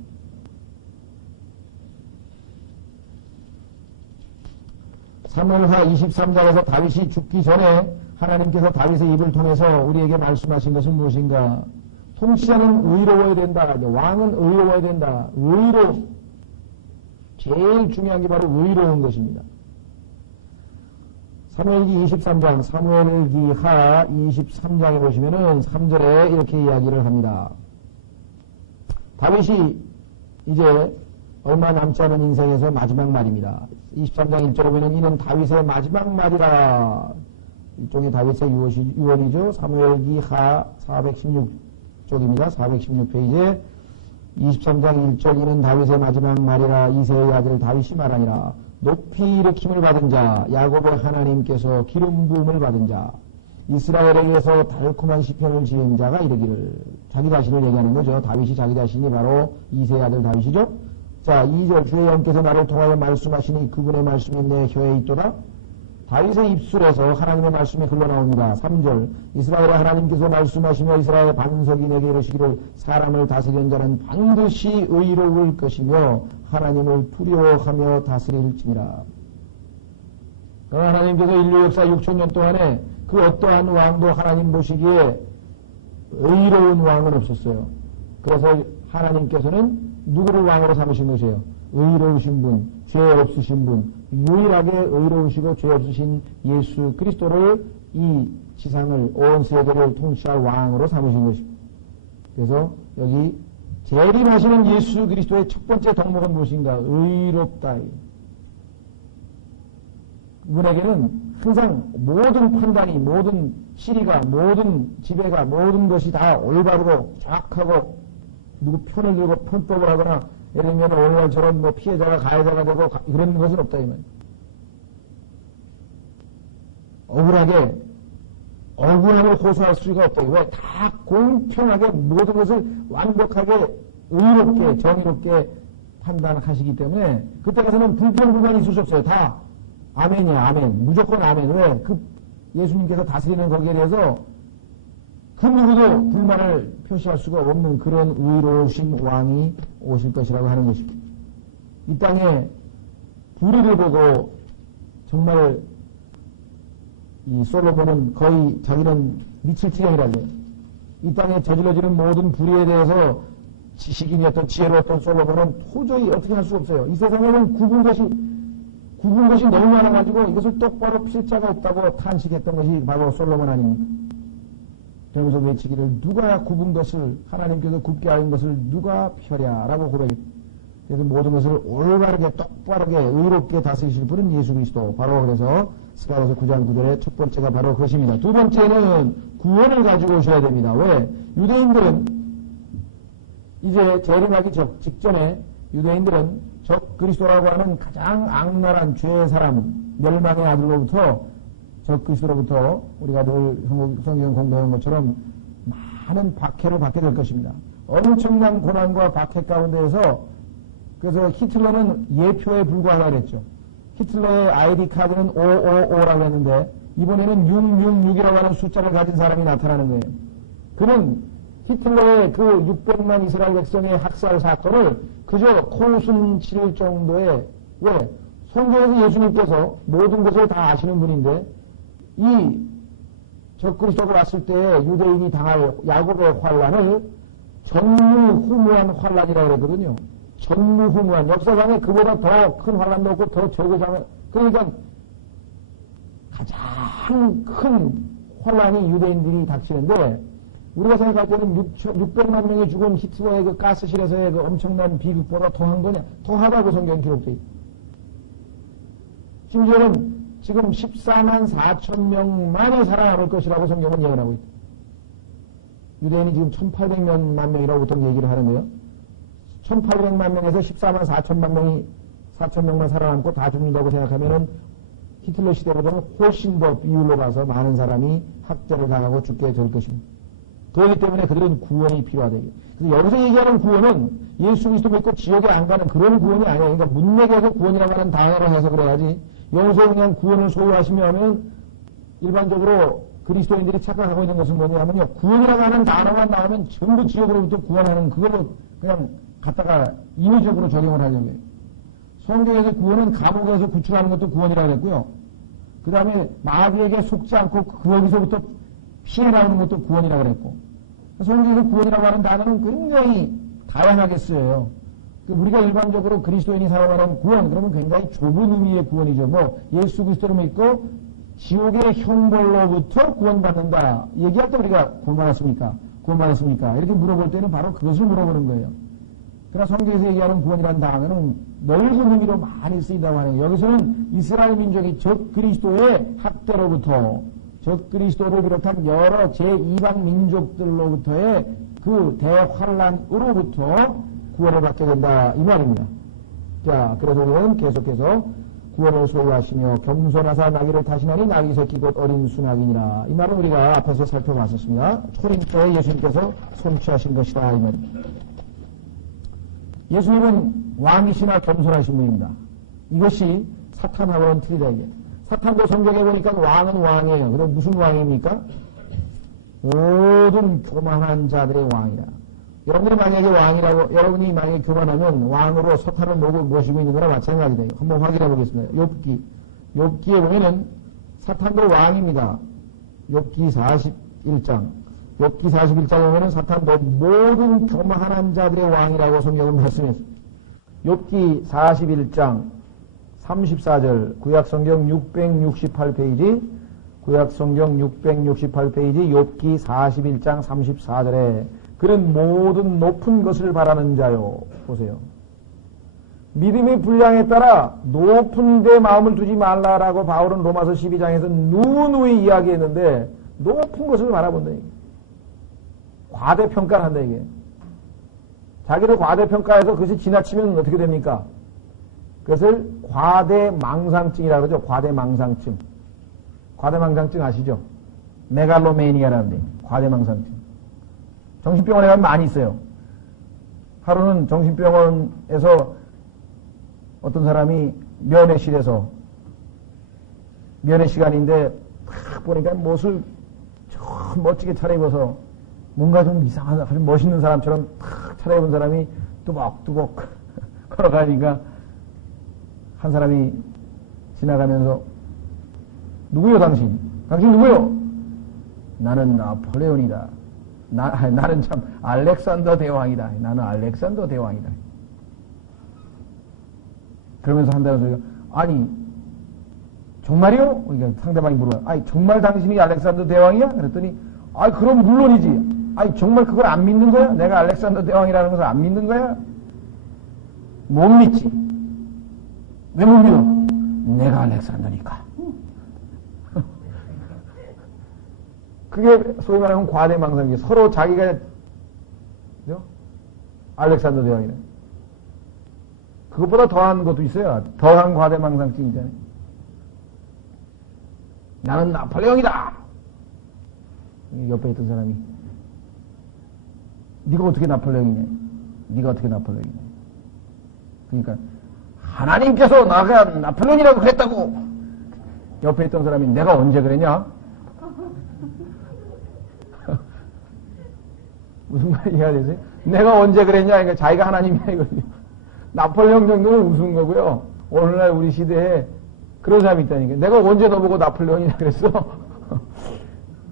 사무엘하 23장에서 다윗이 죽기 전에 하나님께서 다윗의 입을 통해서 우리에게 말씀하신 것은 무엇인가? 통치자는 의로워야 된다. 왕은 의로워야 된다. 의로움. 제일 중요한 게 바로 의로운 것입니다. 사무엘기 23장, 사무엘기하 23장에 보시면은 3절에 이렇게 이야기를 합니다. 다윗이 이제 얼마 남지 않은 인생에서 마지막 말입니다. 23장 1절에 보면 이는 다윗의 마지막 말이라. 일종의 다윗의 유언이죠. 사무엘기 하 416쪽입니다. 416페이지에 23장 1절 이는 다윗의 마지막 말이라. 이새의 아들 다윗이 말하니라. 높이 일으킴을 받은 자, 야곱의 하나님께서 기름 부음을 받은 자, 이스라엘에게서 달콤한 시편을 지은 자가 이르기를. 자기 자신을 얘기하는 거죠. 다윗이 자기 자신이 바로 이새의 아들 다윗이죠. 자, 2절 주의 영께서 나를 통하여 말씀하시니 그분의 말씀이 내 혀에 있도다. 다윗의 입술에서 하나님의 말씀이 흘러나옵니다. 3절 이스라엘의 하나님께서 말씀하시며 이스라엘의 반석이 내게 이르시기를 사람을 다스리는 자는 반드시 의로울 것이며 하나님을 두려워하며 다스릴지니라. 하나님께서 인류 역사 6천년 동안에 그 어떠한 왕도 하나님 보시기에 의로운 왕은 없었어요. 그래서 하나님께서는 누구를 왕으로 삼으신 것이에요? 의로우신 분, 죄 없으신 분, 유일하게 의로우시고 죄 없으신 예수 그리스도를 이 지상을, 온 세계를 통치할 왕으로 삼으신 것입니다. 그래서 여기 재림하시는 예수 그리스도의 첫 번째 덕목은 무엇인가? 의롭다. 그분에게는 항상 모든 판단이, 모든 시리가, 모든 지배가, 모든 것이 다 올바르고 정확하고 누구 편을 들고 편법을 하거나 예를 들면 오늘날처럼 뭐 피해자가 가해자가 되고 그런 것은 없다 이 말. 억울함을 호소할 수가 없다. 왜? 다 공평하게 모든 것을 완벽하게 의롭게 정의롭게 판단하시기 때문에 그때 가서는 불평불만이 있을 수 없어요. 다 아멘이야 아멘. 무조건 아멘. 왜? 그 예수님께서 다스리는 거기에 대해서 그 누구도 불만을 표시할 수가 없는 그런 의로우신 왕이 오실 것이라고 하는 것입니다. 이 땅에 불의를 보고 정말 이 솔로몬은 거의 자기는 미칠 지경이라고 해요. 이 땅에 저질러지는 모든 불의에 대해서 지식인이었던 지혜로웠던 솔로몬은 도저히 어떻게 할 수가 없어요. 이 세상에는 굽은 것이 너무 많아가지고 이것을 똑바로 필 자가 없다고 탄식했던 것이 바로 솔로몬 아닙니까? 그러면서 외치기를 누가 굽은 것을 하나님께서 굽게 하는 것을 누가 펴랴라고 고백했다. 그래서 모든 것을 올바르게 똑바르게 의롭게 다스리실 분은 예수 그리스도. 바로 그래서 스가랴서 9장 9절의 첫 번째가 바로 그것입니다. 두 번째는 구원을 가지고 오셔야 됩니다. 왜? 유대인들은 이제 재림하기 직전에 유대인들은 적 그리스도라고 하는 가장 악랄한 죄의 사람, 멸망의 아들로부터 적 그리스도로부터 우리가 늘 성경 공부하는 것처럼 많은 박해를 받게 될 것입니다. 엄청난 고난과 박해 가운데에서 그래서 히틀러는 예표에 불과하다고 그랬죠. 히틀러의 아이디 카드는 555라고 했는데 이번에는 666이라고 하는 숫자를 가진 사람이 나타나는 거예요. 그는 히틀러의 그 600만 이스라엘 백성의 학살 사건을 그저 코웃음 칠 정도의 왜? 성경에서 예수님께서 모든 것을 다 아시는 분인데 이 적그리스도가 왔을 때 유대인이 당할 야곱의 환란을 전무후무한 환란이라고 그러거든요. 전무후무한 역사상에 그보다 더 큰 환란도 없고 더 적은 상황. 그러니까 가장 큰 환란이 유대인들이 닥치는데 우리가 생각할 때는 600만 명이 죽은 히틀러의 그 가스실에서의 그 엄청난 비극보다 더한 거냐? 더하다고 성경 기록되어 있다. 심지어는 지금 14만 4천 명만이 살아남을 것이라고 성경은 예언하고 있다. 유대인이 지금 1,800만 명이라고 보통 얘기를 하는데요. 1,800만 명에서 14만 4천 명만 살아남고 다 죽는다고 생각하면은 히틀러 시대보다는 훨씬 더 비율로 봐서 많은 사람이 학대를 당하고 죽게 될 것입니다. 그렇기 때문에 그들은 구원이 필요하다. 그래서 여기서 얘기하는 구원은 예수 그리스도 믿고 지옥에 안 가는 그런 구원이 아니에요. 그러니까 문맥에서 구원이라고 하는 단어로 해서 그래야지. 여기서 그냥 구원을 소유하시면 일반적으로 그리스도인들이 착각하고 있는 것은 뭐냐면요. 구원이라고 하는 단어만 나오면 전부 지옥으로부터 구원하는 그걸로 그냥 갖다가 인위적으로 적용을 하려고 해요. 성경에서 구원은 감옥에서 구출하는 것도 구원이라고 했고요. 그 다음에 마귀에게 속지 않고 거기서부터 피해 나오는 것도 구원이라고 그랬고. 성경에서 구원이라고 하는 단어는 굉장히 다양하게 쓰여요. 우리가 일반적으로 그리스도인이 사용하는 구원, 그러면 굉장히 좁은 의미의 구원이죠. 뭐, 예수 그리스도를 믿고 지옥의 형벌로부터 구원받는다. 얘기할 때 우리가 구원받았습니까? 구원받았습니까? 이렇게 물어볼 때는 바로 그것을 물어보는 거예요. 그러나 성경에서 얘기하는 구원이라는 단어는 넓은 의미로 많이 쓰인다고 하네요. 여기서는 이스라엘 민족이 적 그리스도의 학대로부터 적 그리스도를 비롯한 여러 제2방 민족들로부터의 그 대환란으로부터 구원을 받게 된다 이 말입니다. 자, 그래서 우리는 계속해서 구원을 소유하시며 겸손하사 나귀를 타시나니 나귀 새끼 곧 어린 순학이니라. 이 말은 우리가 앞에서 살펴봤었습니다. 초림교에 예수님께서 성취하신 것이다 이 말입니다. 예수님은 왕이시나 겸손하신 분입니다. 이것이 사탄하고는 틀리다 이게. 사탄도 성경에 보니까 왕은 왕이에요. 그럼 무슨 왕입니까? 모든 교만한 자들의 왕이라. 여러분이 만약에 왕이라고, 여러분이 만약에 교만하면 왕으로 사탄을 모시고 있는 거나 마찬가지 돼요. 한번 확인해 보겠습니다. 욥기. 욥기에 보면은 사탄도 왕입니다. 욥기 41장. 욥기 41장에 보면은 사탄도 모든 교만한 자들의 왕이라고 성경은 말씀했습니다. 욥기 41장 34절, 구약성경 668페이지, 구약성경 668페이지, 욥기 41장 34절에 그는 모든 높은 것을 바라는 자요. 보세요. 믿음의 분량에 따라 높은 데 마음을 두지 말라라고 바울은 로마서 12장에서 누누이 이야기했는데 높은 것을 바라본다 이게. 과대평가를 한다 이게. 자기를 과대평가해서 그것이 지나치면 어떻게 됩니까? 그것을 과대망상증이라고 그러죠. 과대망상증. 과대망상증 아시죠? 메갈로메니아라는데 과대망상증. 정신병원에 가면 많이 있어요. 하루는 정신병원에서 어떤 사람이 면회실에서 면회 시간인데 딱 보니까 옷을 좀 멋지게 차려입어서 뭔가 좀 이상한 아주 멋있는 사람처럼 탁 차려입은 사람이 뚜벅뚜벅 걸어가니까 한 사람이 지나가면서 누구요 당신? 당신 누구요? 나는 나폴레온이다. 나는 참 알렉산더 대왕이다. 나는 알렉산더 대왕이다. 그러면서 한다는 소리가 아니 정말이요? 그러니까 상대방이 물어요. 아니 정말 당신이 알렉산더 대왕이야? 그랬더니 아니 그럼 물론이지. 아니 정말 그걸 안 믿는 거야? 내가 알렉산더 대왕이라는 것을 안 믿는 거야? 못 믿지. 왜 못 믿어? 내가 알렉산더니까. 그게 소위 말하면 과대망상이에요. 서로 자기가 그죠? 알렉산더 대왕이네. 그것보다 더한 것도 있어요. 더한 과대망상증 있잖아요. 나는 나폴레옹이다. 옆에 있던 사람이 네가 어떻게 나폴레옹이냐? 네가 어떻게 나폴레옹이냐? 그러니까 하나님께서 나가 나폴레옹이라고 그랬다고. 옆에 있던 사람이 내가 언제 그랬냐? 무슨 말이 해야 되세요? 내가 언제 그랬냐? 그러니까 자기가 하나님이야 이거죠. 나폴레옹 정도는 우스운 거고요. 오늘날 우리 시대에 그런 사람이 있다니까. 내가 언제 너보고 나폴레옹이냐 그랬어?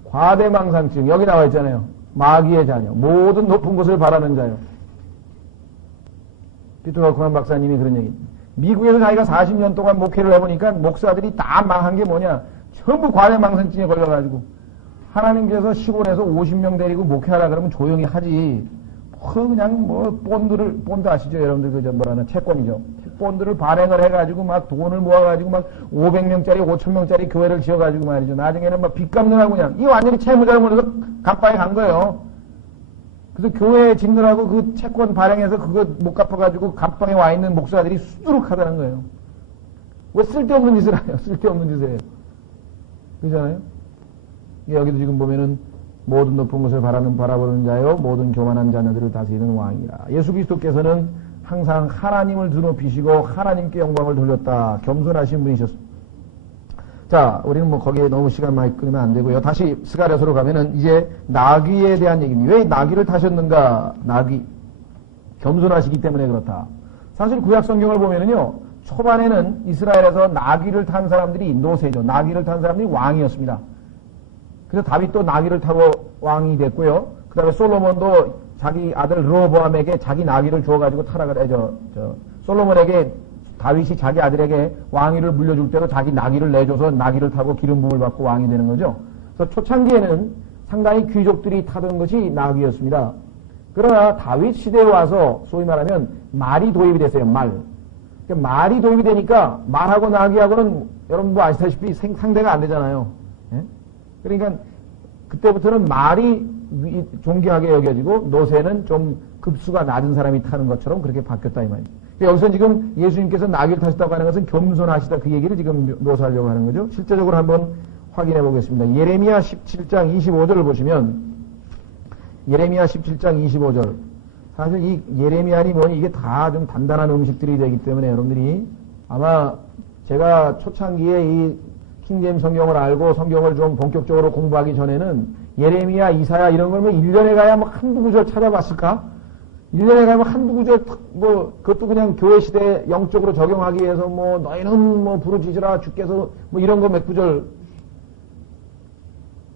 과대망상증. 여기 나와 있잖아요. 마귀의 자녀. 모든 높은 것을 바라는 자요. 피터 가쿠만 박사님이 그런 얘기. 미국에서 자기가 40년 동안 목회를 해보니까 목사들이 다 망한 게 뭐냐? 전부 과대망상증에 걸려가지고. 하나님께서 시골에서 50명 데리고 목회하라 그러면 조용히 하지. 그냥 본드 아시죠? 여러분들 뭐라나 채권이죠. 본드를 발행을 해가지고 막 돈을 모아가지고 막 500명짜리, 5,000명짜리 교회를 지어가지고 말이죠. 나중에는 막 빚 갚느라고 그냥, 이 완전히 채무자를 몰라서 감방에 간 거예요. 그래서 교회에 짓느라고 그 채권 발행해서 그거 못 갚아가지고 감방에 와 있는 목사들이 수두룩하다는 거예요. 왜 쓸데없는 짓을 해요? 쓸데없는 짓을 해요. 그렇잖아요? 여기도 지금 보면은 모든 높은 것을 바라보는 자요 모든 교만한 자녀들을 다스리는 왕이라. 예수 그리스도께서는 항상 하나님을 드높이시고 하나님께 영광을 돌렸다. 겸손하신 분이셨습니다. 자, 우리는 뭐 거기에 너무 시간 많이 끌면 안 되고요. 다시 스가랴서로 가면은 이제 나귀에 대한 얘기입니다. 왜 나귀를 타셨는가? 나귀. 겸손하시기 때문에 그렇다. 사실 구약 성경을 보면은요. 초반에는 이스라엘에서 나귀를 탄 사람들이 노세죠. 나귀를 탄 사람들이 왕이었습니다. 그래서 다윗도 나귀를 타고 왕이 됐고요. 그 다음에 솔로몬도 자기 아들 르호보암에게 자기 나귀를 주어가지고 타라 그래. 솔로몬에게 다윗이 자기 아들에게 왕위를 물려줄 때도 자기 나귀를 내줘서 나귀를 타고 기름 부음을 받고 왕이 되는 거죠. 그래서 초창기에는 상당히 귀족들이 타던 것이 나귀였습니다. 그러나 다윗 시대에 와서 소위 말하면 말이 도입이 됐어요. 말. 그러니까 말이 도입이 되니까 말하고 나귀하고는 여러분 뭐 아시다시피 상대가 안 되잖아요. 예? 그러니까 그때부터는 말이 존귀하게 여겨지고 노새는 좀 급수가 낮은 사람이 타는 것처럼 그렇게 바뀌었다 이 말이죠. 그러니까 여기서 지금 예수님께서 나귀를 타셨다고 하는 것은 겸손하시다 그 얘기를 지금 묘사하려고 하는 거죠. 실제적으로 한번 확인해 보겠습니다. 예레미야 17장 25절을 보시면 예레미야 17장 25절 사실 이 예레미야니 뭐니 이게 다 좀 단단한 음식들이 되기 때문에 여러분들이 아마 제가 초창기에 이 킹제임 성경을 알고 성경을 좀 본격적으로 공부하기 전에는 예레미야, 이사야 이런 걸 뭐 1년에 가야 뭐 한두 구절 찾아봤을까? 1년에 가야 뭐 한두 구절 뭐 그것도 그냥 교회 시대에 영적으로 적용하기 위해서 뭐 너희는 뭐 부르짖으라 주께서 뭐 이런 거 몇 구절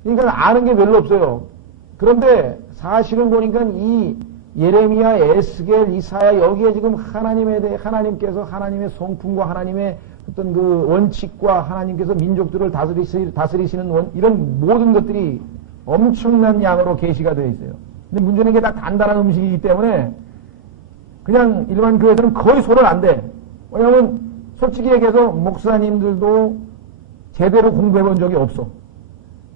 그러니까 아는 게 별로 없어요. 그런데 사실은 보니까 이 예레미야, 에스겔, 이사야 여기에 지금 하나님에 대해 하나님께서 하나님의 성품과 하나님의 어떤 그 원칙과 하나님께서 민족들을 다스리시는 이런 모든 것들이 엄청난 양으로 계시가 되어 있어요. 근데 문제는 이게 다 단단한 음식이기 때문에 그냥 일반 교회들은 거의 손을 안 대. 왜냐하면 솔직히 얘기해서 목사님들도 제대로 공부해 본 적이 없어.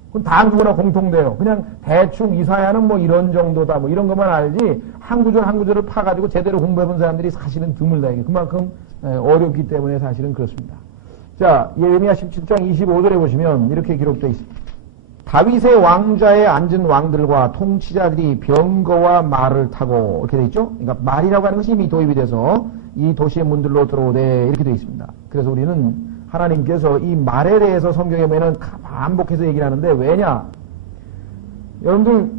그건 다 누구나 공통돼요. 그냥 대충 이사야는 뭐 이런 정도다 뭐 이런 것만 알지 한 구절 한 구절을 파가지고 제대로 공부해 본 사람들이 사실은 드물다. 이게 그만큼 어렵기 때문에 사실은 그렇습니다. 자, 예레미야 17장 25절에 보시면 이렇게 기록되어 있습니다. 다윗의 왕좌에 앉은 왕들과 통치자들이 병거와 말을 타고 이렇게 되어 있죠. 그러니까 말이라고 하는 것이 이미 도입이 돼서 이 도시의 문들로 들어오되 이렇게 되어 있습니다. 그래서 우리는 하나님께서 이 말에 대해서 성경에 보면 반복해서 얘기를 하는데 왜냐? 여러분들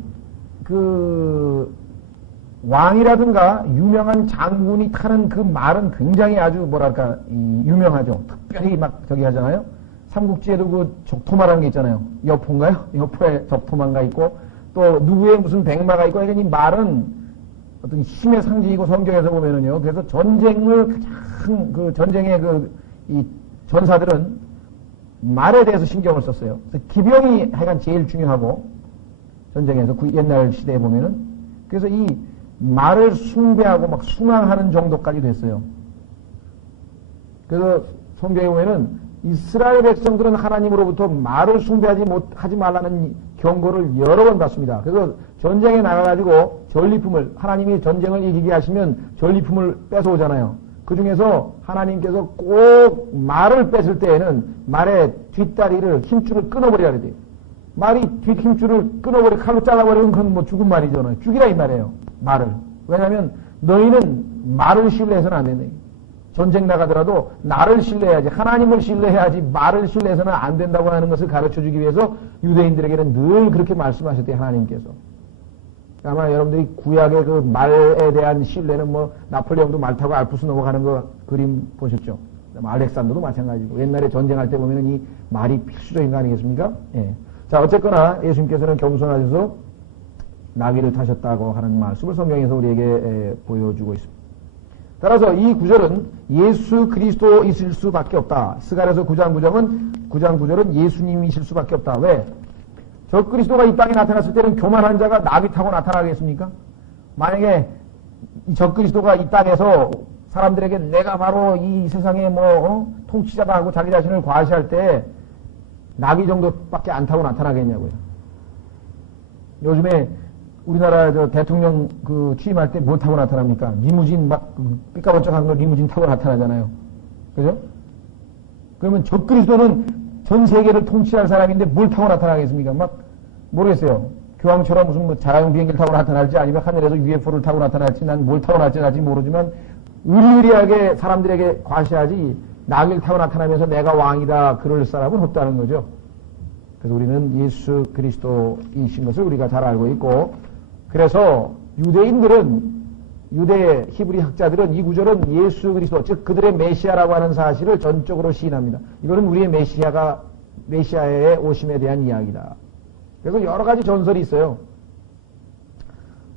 그 왕이라든가 유명한 장군이 타는 그 말은 굉장히 아주 뭐랄까 유명하죠. 특별히 막 저기 하잖아요. 삼국지에도 그 적토마라는 게 있잖아요. 여포인가요? 여포에 적토마가 있고 또 누구의 무슨 백마가 있고 그러니까 이 말은 어떤 힘의 상징이고 성경에서 보면은요. 그래서 전쟁을 가장 그 전쟁의 이 전사들은 말에 대해서 신경을 썼어요. 그래서 기병이 하여간 제일 중요하고 전쟁에서 옛날 시대에 보면은 그래서 이 말을 숭배하고 막 숭앙하는 정도까지 됐어요. 그래서 성경에 보면은 이스라엘 백성들은 하나님으로부터 말을 하지 말라는 경고를 여러 번 받습니다. 그래서 전쟁에 나가가지고 전리품을 하나님이 전쟁을 이기게 하시면 전리품을 뺏어오잖아요. 그 중에서 하나님께서 꼭 말을 뺏을 때에는 말의 뒷다리를 힘줄을 끊어버려야 돼요. 말이 뒷힘줄을 끊어버리고 칼로 잘라버리면 그건 뭐 죽은 말이잖아요. 죽이라 이 말이에요. 말을. 왜냐하면 너희는 말을 신뢰해서는 안 된다. 전쟁 나가더라도 나를 신뢰해야지 하나님을 신뢰해야지 말을 신뢰해서는 안 된다고 하는 것을 가르쳐주기 위해서 유대인들에게는 늘 그렇게 말씀하셨대요. 하나님께서. 아마 여러분들이 구약의 그 말에 대한 신뢰는 뭐 나폴레옹도 말 타고 알프스 넘어가는 거 그림 보셨죠? 알렉산더도 마찬가지고 옛날에 전쟁할 때 보면은 이 말이 필수적인 거 아니겠습니까? 예. 자 어쨌거나 예수님께서는 겸손하셔서 나귀를 타셨다고 하는 말씀을 성경에서 우리에게 보여주고 있습니다. 따라서 이 구절은 예수 그리스도이실 수밖에 없다. 스가랴서 9장 9절은 예수님이실 수밖에 없다. 왜? 저 그리스도가 이 땅에 나타났을 때는 교만한 자가 나귀 타고 나타나겠습니까? 만약에 저 그리스도가 이 땅에서 사람들에게 내가 바로 이 세상의 통치자다 하고 자기 자신을 과시할 때 나귀 정도밖에 안 타고 나타나겠냐고요. 요즘에 우리나라 대통령 취임할 때 뭘 타고 나타납니까? 리무진 막 삐까번쩍한 거 리무진 타고 나타나잖아요. 그죠? 그러면 저 그리스도는 전 세계를 통치할 사람인데 뭘 타고 나타나겠습니까? 막 모르겠어요. 교황처럼 무슨 뭐 자가용 비행기를 타고 나타날지 아니면 하늘에서 UFO를 타고 나타날지 난 뭘 타고 나타날지 모르지만 의리의리하게 사람들에게 과시하지 나귀를 타고 나타나면서 내가 왕이다 그럴 사람은 없다는 거죠. 그래서 우리는 예수 그리스도이신 것을 우리가 잘 알고 있고 그래서 유대 히브리 학자들은 이 구절은 예수 그리스도 즉 그들의 메시아라고 하는 사실을 전적으로 시인합니다. 이거는 우리의 메시아의 오심에 대한 이야기다. 그래서 여러 가지 전설이 있어요.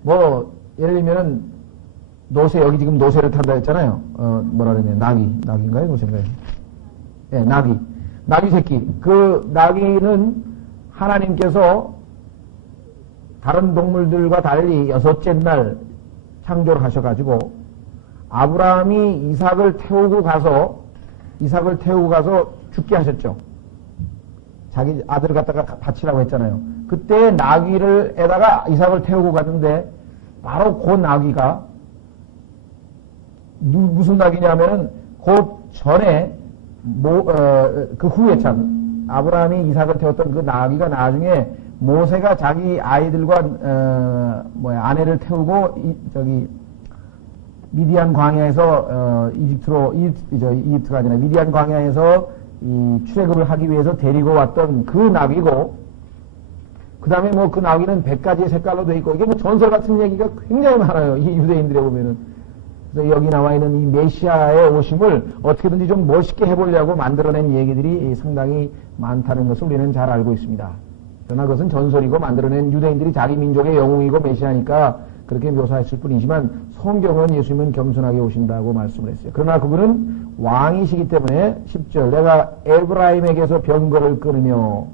뭐 예를 들면은 노새 여기 지금 노새를 탄다 했잖아요. 뭐라 그러냐 나귀인가요 노새인가요? 예, 나귀 새끼. 그 나귀는 하나님께서 다른 동물들과 달리 여섯째 날 창조를 하셔가지고 아브라함이 이삭을 태우고 가서 죽게 하셨죠. 자기 아들을 갖다가 바치라고 했잖아요. 그때 나귀를에다가 이삭을 태우고 갔는데 바로 그 나귀가 무슨 나귀냐면은 그 전에 그 후에 참 아브라함이 이삭을 태웠던 그 나귀가 나중에 모세가 자기 아이들과 아내를 태우고 미디안 광야에서 이집트가 아니라 미디안 광야에서 이 출애굽을 하기 위해서 데리고 왔던 그 나귀고, 그 다음에 그 나귀는 100가지의 색깔로 되어 있고, 이게 전설 같은 얘기가 굉장히 많아요. 이 유대인들에 보면은. 그래서 여기 나와 있는 이 메시아의 오심을 어떻게든지 좀 멋있게 해보려고 만들어낸 얘기들이 상당히 많다는 것을 우리는 잘 알고 있습니다. 그러나 그것은 전설이고 만들어낸 유대인들이 자기 민족의 영웅이고 메시아니까 그렇게 묘사했을 뿐이지만 성경은 예수님은 겸손하게 오신다고 말씀을 했어요. 그러나 그분은 왕이시기 때문에 10절 내가 에브라임에게서 병거를 끊으며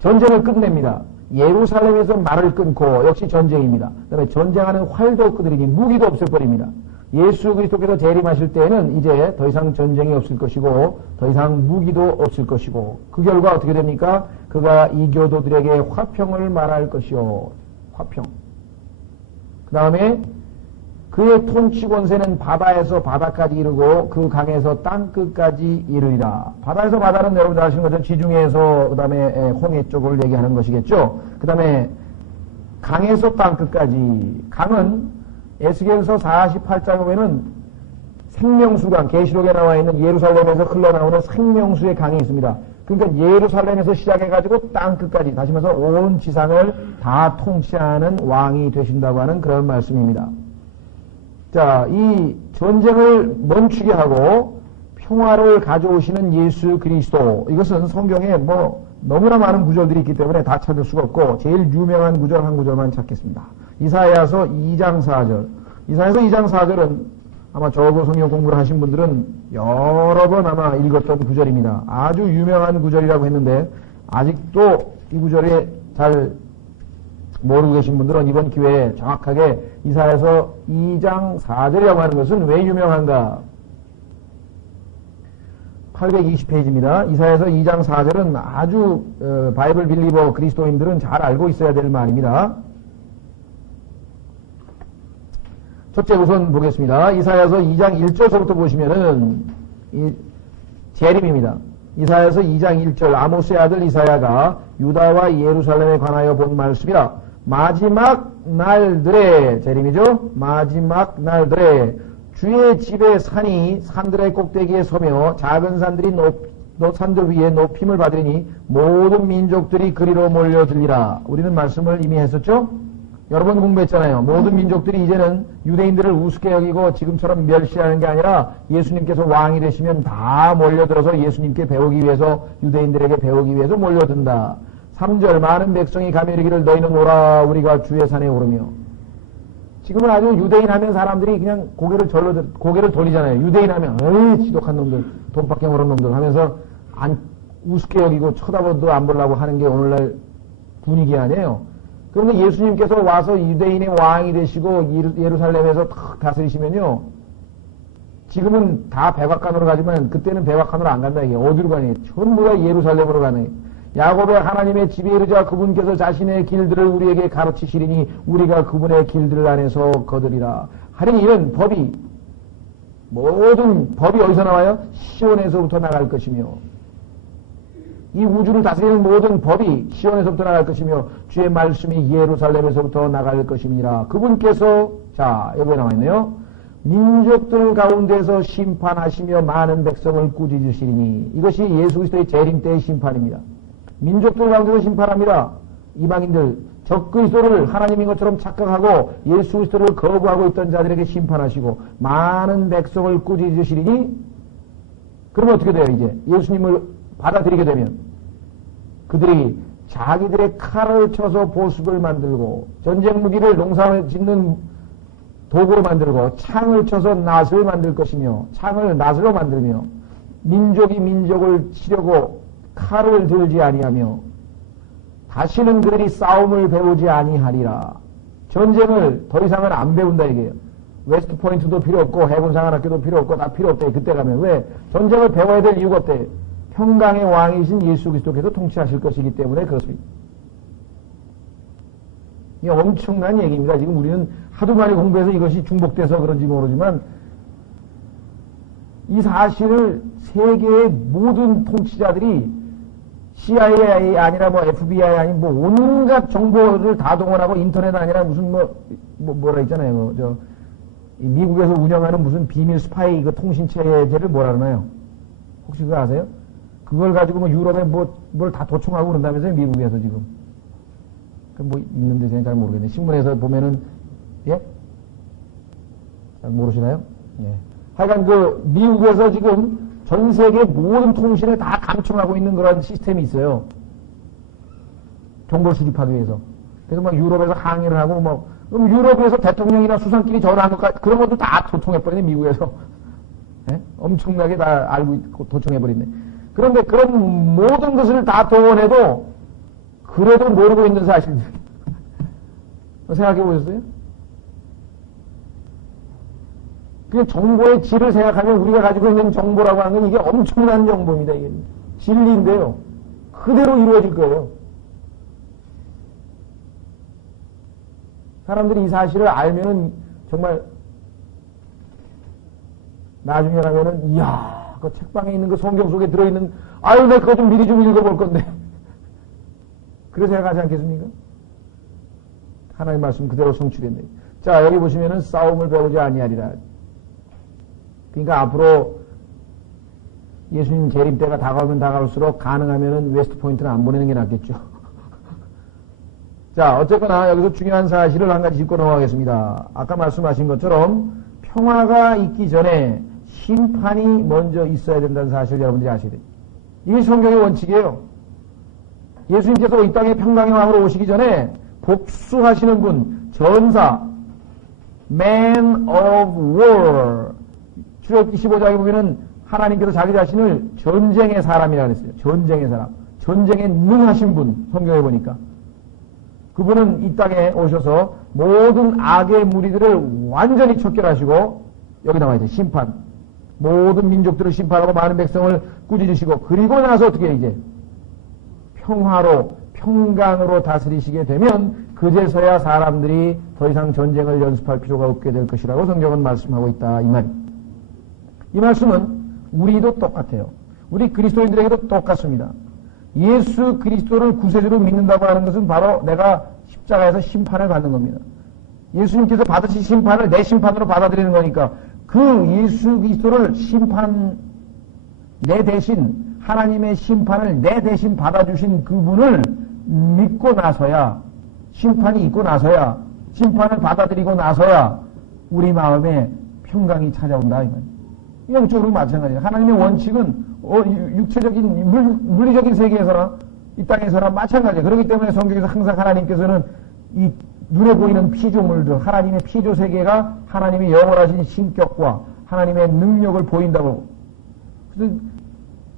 전쟁을 끝냅니다. 예루살렘에서 말을 끊고 역시 전쟁입니다. 그 다음에 전쟁하는 활도 없거든요. 무기도 없을 뿐입니다. 예수 그리스도께서 재림하실 때에는 이제 더 이상 전쟁이 없을 것이고 더 이상 무기도 없을 것이고 그 결과 어떻게 됩니까? 그가 이 교도들에게 화평을 말할 것이요. 화평. 그 다음에 그의 통치 권세는 바다에서 바다까지 이르고 그 강에서 땅끝까지 이르리라. 바다에서 바다는 여러분 아시는 것처럼 지중해에서 그 다음에 홍해 쪽을 얘기하는 것이겠죠. 그 다음에 강에서 땅끝까지. 강은 에스겔서 48장 보면은 생명수강, 계시록에 나와 있는 예루살렘에서 흘러나오는 생명수의 강이 있습니다. 그러니까 예루살렘에서 시작해가지고 땅끝까지, 다시 말해서 온 지상을 다 통치하는 왕이 되신다고 하는 그런 말씀입니다. 자, 이 전쟁을 멈추게 하고 평화를 가져오시는 예수 그리스도, 이것은 성경에 너무나 많은 구절들이 있기 때문에 다 찾을 수가 없고 제일 유명한 구절 한 구절만 찾겠습니다. 이사야서 2장 4절. 이사야서 2장 4절은 아마 저거 성경 공부를 하신 분들은 여러 번 아마 읽었던 구절입니다. 아주 유명한 구절이라고 했는데 아직도 이 구절에 잘 모르고 계신 분들은 이번 기회에 정확하게 이사야서 2장 4절이라고 하는 것은 왜 유명한가? 820페이지입니다. 이사야서 2장 4절은 아주 바이블 빌리버 그리스도인들은 잘 알고 있어야 될 말입니다. 첫째 우선 보겠습니다. 이사야서 2장 1절서부터 보시면은 재림입니다. 이사야서 2장 1절 아모스의 아들 이사야가 유다와 예루살렘에 관하여 본 말씀이라. 마지막 날들의 재림이죠. 마지막 날들의 주의 집의 산이 산들의 꼭대기에 서며 작은 산들이 산들 위에 높임을 받으리니 모든 민족들이 그리로 몰려들리라. 우리는 말씀을 이미 했었죠. 여러 번 공부했잖아요. 모든 민족들이 이제는 유대인들을 우습게 여기고 지금처럼 멸시하는 게 아니라 예수님께서 왕이 되시면 다 몰려들어서 예수님께 배우기 위해서, 유대인들에게 배우기 위해서 몰려든다. 3절 많은 백성이 가며 이르기를 너희는 오라 우리가 주의 산에 오르며. 지금은 아주 유대인 하면 사람들이 그냥 고개를 돌리잖아요. 유대인 하면 어이 지독한 놈들, 돈밖에 모르는 놈들 하면서 우습게 여기고 쳐다보도 안 보려고 하는 게 오늘날 분위기 아니에요. 그런데 예수님께서 와서 유대인의 왕이 되시고 예루살렘에서 탁 다스리시면요, 지금은 다 백악관으로 가지만 그때는 백악관으로 안 간다. 이게 어디로 가니? 전부 다 예루살렘으로 가네. 야곱의 하나님의 집에 이르자 그분께서 자신의 길들을 우리에게 가르치시리니 우리가 그분의 길들 안에서 거두리라. 하리니 이런 법이, 모든 법이 어디서 나와요? 시온에서부터 나갈 것이며, 이 우주를 다스리는 모든 법이 시온에서부터 나갈 것이며 주의 말씀이 예루살렘에서부터 나갈 것입니다. 그분께서, 자, 여기에 나와 있네요. 민족들 가운데서 심판하시며 많은 백성을 꾸짖으시리니. 이것이 예수 그리스도의 재림 때의 심판입니다. 민족들 가운데서 심판합니다. 이방인들, 적그리스도를 하나님인 것처럼 착각하고 예수 그리스도를 거부하고 있던 자들에게 심판하시고 많은 백성을 꾸짖으시리니. 그러면 어떻게 돼요? 이제 예수님을 받아들이게 되면 그들이 자기들의 칼을 쳐서 보습을 만들고 전쟁 무기를 농사 짓는 도구로 만들고 창을 쳐서 낫을 만들 것이며, 창을 낫으로 만들며, 민족이 민족을 치려고 칼을 들지 아니하며 다시는 그들이 싸움을 배우지 아니하리라. 전쟁을 더 이상은 안 배운다 이게요. 웨스트 포인트도 필요 없고 해군사관학교도 필요 없고 다 필요 없대. 그때 가면 왜 전쟁을 배워야 될 이유가 없대. 평강의 왕이신 예수 그리스도께서 통치하실 것이기 때문에 그렇습니다. 이게 엄청난 얘기입니다. 지금 우리는 하도 많이 공부해서 이것이 중복돼서 그런지 모르지만 이 사실을 세계의 모든 통치자들이 CIA 아니라 뭐 FBI 아니 뭐 온갖 정보를 다 동원하고 인터넷 아니라 무슨 뭐라 있잖아요. 미국에서 운영하는 무슨 비밀 스파이 그 통신체제를 뭐라 그러나요? 혹시 그거 아세요? 그걸 가지고 뭐 유럽에 뭘 다 도청하고 그런다면서요, 미국에서 지금. 뭐 있는데 제가 잘 모르겠네. 신문에서 보면은, 예? 잘 모르시나요? 예. 하여간 미국에서 지금 전 세계 모든 통신을 다 감청하고 있는 그런 시스템이 있어요. 정보를 수집하기 위해서. 그래서 막 유럽에서 항의를 하고 그럼 유럽에서 대통령이나 수상끼리 전화한 것까지 그런 것도 다 도청해버리네, 미국에서. 예? 엄청나게 다 알고 있고 도청해버리네. 그런데 그런 모든 것을 다 동원해도 그래도 모르고 있는 사실들. 생각해 보셨어요? 그 정보의 질을 생각하면 우리가 가지고 있는 정보라고 하는 건 이게 엄청난 정보입니다. 이게 진리인데요. 그대로 이루어질 거예요. 사람들이 이 사실을 알면은 정말 나중에 가면은 이야 그 책방에 있는 그 성경 속에 들어있는 아유 내가 그거 좀 미리 좀 읽어볼 건데 그렇게 생각하지 않겠습니까? 하나님의 말씀 그대로 성취됐네. 자 여기 보시면은 싸움을 배우지 아니하리라. 그러니까 앞으로 예수님 재림 때가 다가오면 다가올수록 가능하면은 웨스트 포인트는 안 보내는 게 낫겠죠. 자, 어쨌거나 여기서 중요한 사실을 한 가지 짚고 넘어가겠습니다. 아까 말씀하신 것처럼 평화가 있기 전에 심판이 먼저 있어야 된다는 사실을 여러분들이 아셔야 돼요. 이게 성경의 원칙이에요. 예수님께서 이 땅에 평강의 왕으로 오시기 전에 복수하시는 분, 전사, man of war. 출애굽기 15장에 보면은 하나님께서 자기 자신을 전쟁의 사람이라고 했어요. 전쟁의 사람. 전쟁에 능하신 분, 성경에 보니까. 그분은 이 땅에 오셔서 모든 악의 무리들을 완전히 척결하시고, 여기 나와 있죠. 심판. 모든 민족들을 심판하고 많은 백성을 꾸짖으시고, 그리고 나서 어떻게 이제 평화로, 평강으로 다스리시게 되면, 그제서야 사람들이 더 이상 전쟁을 연습할 필요가 없게 될 것이라고 성경은 말씀하고 있다. 이 말입니다. 이 말씀은 우리도 똑같아요. 우리 그리스도인들에게도 똑같습니다. 예수 그리스도를 구세주로 믿는다고 하는 것은 바로 내가 십자가에서 심판을 받는 겁니다. 예수님께서 받으신 심판을 내 심판으로 받아들이는 거니까 그 예수 그리스도를 내 대신 하나님의 심판을 내 대신 받아주신 그분을 믿고 나서야 심판이 있고 나서야 심판을 받아들이고 나서야 우리 마음에 평강이 찾아온다. 영적으로 마찬가지예요. 하나님의 원칙은 육체적인 물리적인 세계에서나 이 땅에서나 마찬가지예요. 그렇기 때문에 성경에서 항상 하나님께서는 이 눈에 보이는 피조물들, 하나님의 피조 세계가 하나님의 영원하신 신격과 하나님의 능력을 보인다고. 그래서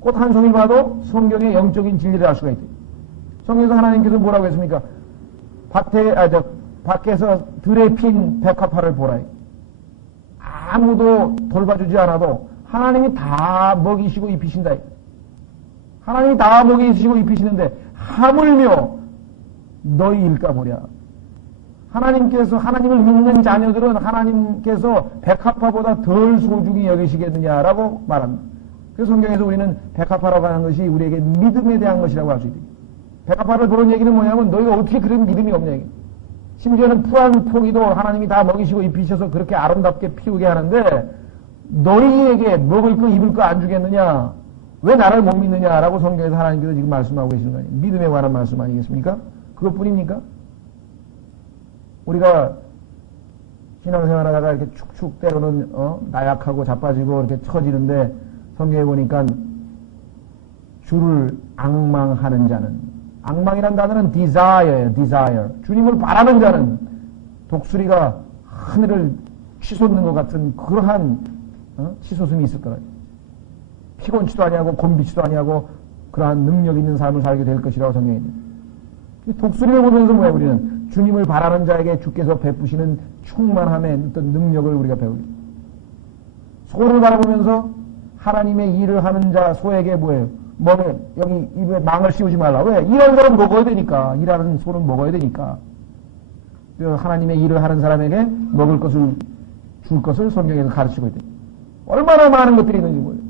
꽃 한 송이 봐도 성경의 영적인 진리를 알 수가 있대요. 성경에서 하나님께서 뭐라고 했습니까? 밖에서 들에 핀 백화파를 보라. 아무도 돌봐주지 않아도 하나님이 다 먹이시고 입히신다. 하나님이 다 먹이시고 입히시는데 하물며 너희일까 보랴. 하나님을 믿는 자녀들은 하나님께서 백합화보다 덜 소중히 여기시겠느냐라고 말합니다. 그래서 성경에서 우리는 백합화라고 하는 것이 우리에게 믿음에 대한 것이라고 할 수 있다. 백합화를 보는 얘기는 뭐냐면 너희가 어떻게 그런 믿음이 없냐. 심지어는 푸한 포기도 하나님이 다 먹이시고 입히셔서 그렇게 아름답게 피우게 하는데 너희에게 먹을 거 입을 거 안 주겠느냐? 왜 나를 못 믿느냐라고 성경에서 하나님께서 지금 말씀하고 계시는 거예요. 믿음에 관한 말씀 아니겠습니까? 그것뿐입니까? 우리가 신앙생활하다가 이렇게 축축 때로는 나약하고 자빠지고 이렇게 처지는데 성경에 보니까 주를 앙망하는 자는, 앙망이란 단어는 desire. 주님을 바라는 자는 독수리가 하늘을 치솟는 것 같은 그러한 치솟음이 있을 거라. 피곤치도 아니하고 곤비치도 아니하고 그러한 능력 있는 삶을 살게 될 것이라고 성경에 있습니다. 독수리를 보면서 뭐야, 우리는? 주님을 바라는 자에게 주께서 베푸시는 충만함의 어떤 능력을 우리가 배우죠. 소를 바라보면서 하나님의 일을 하는 자 소에게 뭐예요? 여기 입에 망을 씌우지 말라. 왜? 일하는 사람은 먹어야 되니까. 일하는 소는 먹어야 되니까. 하나님의 일을 하는 사람에게 먹을 것을, 줄 것을 성경에서 가르치고 있다. 얼마나 많은 것들이 있는지 몰라요.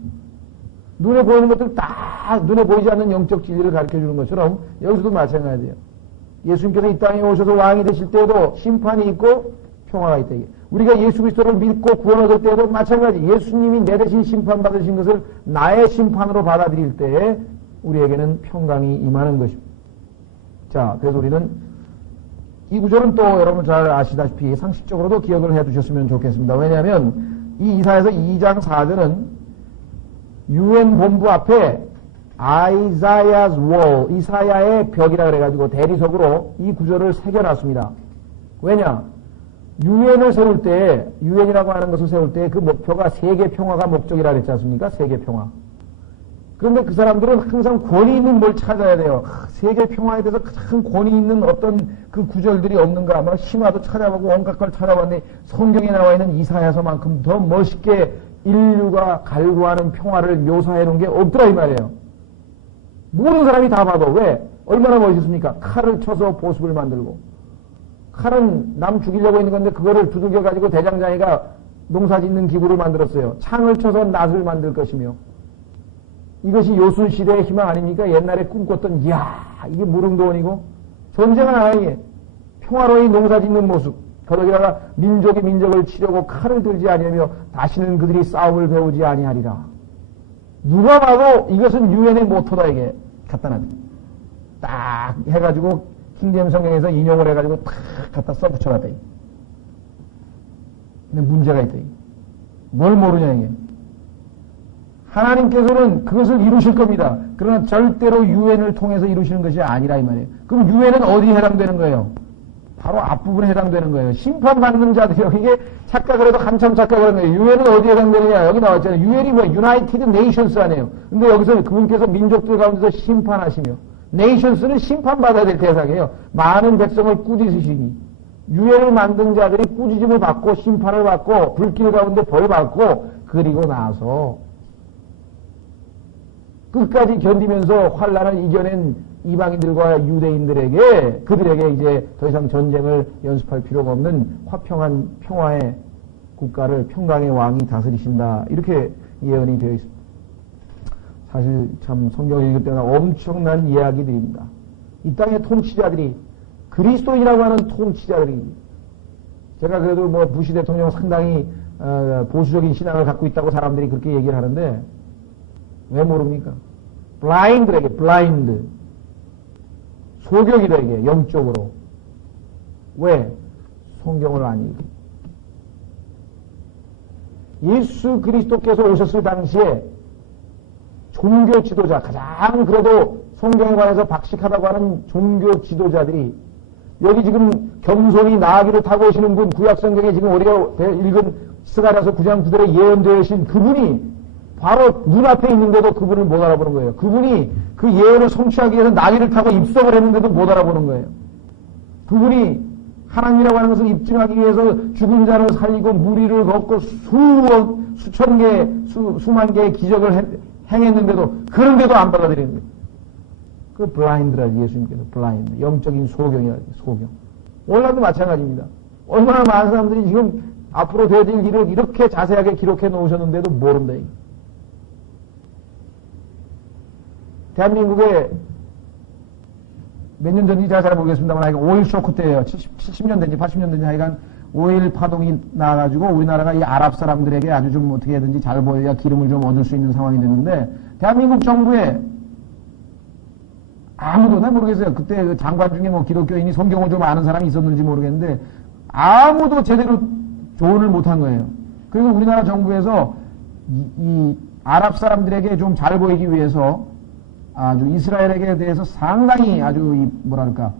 눈에 보이는 것들 다 눈에 보이지 않는 영적 진리를 가르쳐 주는 것처럼 여기서도 마찬가지예요. 예수님께서 이 땅에 오셔서 왕이 되실 때에도 심판이 있고 평화가 있다. 우리가 예수 그리스도를 믿고 구원 얻을 때에도 마찬가지. 예수님이 내 대신 심판받으신 것을 나의 심판으로 받아들일 때에 우리에게는 평강이 임하는 것입니다. 자, 그래서 우리는 이 구절은 또 여러분 잘 아시다시피 상식적으로도 기억을 해 두셨으면 좋겠습니다. 왜냐하면 이 이사야서 2장 4절은 UN 본부 앞에 Isaiah's wall, 이사야의 벽이라 그래가지고 대리석으로 이 구절을 새겨놨습니다. 왜냐? UN을 세울 때, UN이라고 하는 것을 세울 때 그 목표가 세계 평화가 목적이라 그랬지 않습니까? 세계 평화. 그런데 그 사람들은 항상 권위 있는 뭘 찾아야 돼요. 세계 평화에 대해서 가장 권위 있는 어떤 그 구절들이 없는가. 막 신화도 찾아보고 온갖 걸 찾아봤는데 성경에 나와 있는 이사야서만큼 더 멋있게 인류가 갈구하는 평화를 묘사해 놓은 게 없더라 이 말이에요. 모든 사람이 다 봐도 왜? 얼마나 멋있습니까? 칼을 쳐서 보습을 만들고 칼은 남 죽이려고 있는 건데 그거를 두들겨 가지고 대장장이가 농사 짓는 기구를 만들었어요. 창을 쳐서 낫을 만들 것이며 이것이 요순시대의 희망 아닙니까? 옛날에 꿈꿨던 이야 이게 무릉도원이고 전쟁은 아니에요. 평화로이 농사 짓는 모습 거기다가 민족이 민족을 치려고 칼을 들지 아니하며 다시는 그들이 싸움을 배우지 아니하리라. 누가 봐도 이것은 유엔의 모토다 이게 갖다 놨다. 딱 해가지고 킹제임 성경에서 인용을 해가지고 탁 갖다 써붙여놨다. 근데 문제가 있다. 뭘 모르냐 이게. 하나님께서는 그것을 이루실 겁니다. 그러나 절대로 유엔을 통해서 이루시는 것이 아니라 이 말이에요. 그럼 유엔은 어디에 해당되는 거예요? 바로 앞부분에 해당되는 거예요. 심판받는 자들이요. 이게 착각을 해도 한참 착각을 하는 거예요. 유엔은 어디에 해당되느냐? 여기 나왔잖아요. 유엔이 뭐예요? United Nations 아니에요. 근데 여기서 그분께서 민족들 가운데서 심판하시며 Nations는 심판받아야 될 대상이에요. 많은 백성을 꾸짖으시니 유엔을 만든 자들이 꾸짖음을 받고 심판을 받고 불길 가운데 벌 받고 그리고 나서 끝까지 견디면서 환란을 이겨낸 이방인들과 유대인들에게 그들에게 이제 더 이상 전쟁을 연습할 필요가 없는 화평한 평화의 국가를 평강의 왕이 다스리신다. 이렇게 예언이 되어 있습니다. 사실 참 성경을 읽을 때마다 엄청난 이야기들입니다. 이 땅의 통치자들이 그리스도인이라고 하는 통치자들이 제가 그래도 뭐 부시 대통령 상당히 보수적인 신앙을 갖고 있다고 사람들이 그렇게 얘기를 하는데 왜 모릅니까? 블라인드에게 블라인드 소경이라게 영적으로 왜? 성경을 안 읽고 예수 그리스도께서 오셨을 당시에 종교 지도자 가장 그래도 성경에 관해서 박식하다고 하는 종교 지도자들이 여기 지금 겸손히 나귀를 타고 오시는 분 구약성경에 지금 우리가 읽은 스가랴서 9장 9절에 예언되어 계신 그분이 바로 눈앞에 있는데도 그분을 못 알아보는 거예요. 그분이 그 예언을 성취하기 위해서 나귀를 타고 입성을 했는데도 못 알아보는 거예요. 그분이 하나님이라고 하는 것을 입증하기 위해서 죽은 자를 살리고 무리를 걷고 수천 개, 수만 개의 기적을 행했는데도 그런데도 안 받아들이는 거예요. 그 블라인드라지 예수님께서 블라인드 영적인 소경이라지 소경. 오늘날도 마찬가지입니다. 얼마나 많은 사람들이 지금 앞으로 되어야 될 일을 이렇게 자세하게 기록해 놓으셨는데도 모른다. 대한민국에 몇 년 전인지 제가 잘 모르겠습니다만 하여간 5.1 쇼크 때예요. 70년 된지 80년 된지 하여간 5.1 파동이 나가지고 우리나라가 이 아랍 사람들에게 아주 좀 어떻게 해야든지 잘 보여야 기름을 좀 얻을 수 있는 상황이 됐는데 대한민국 정부에 아무도 나 모르겠어요. 그때 그 장관 중에 뭐 기독교인이 성경을 좀 아는 사람이 있었는지 모르겠는데 아무도 제대로 조언을 못한 거예요. 그래서 우리나라 정부에서 이 아랍 사람들에게 좀 잘 보이기 위해서 아주 이스라엘에게 대해서 상당히 아주 뭐랄까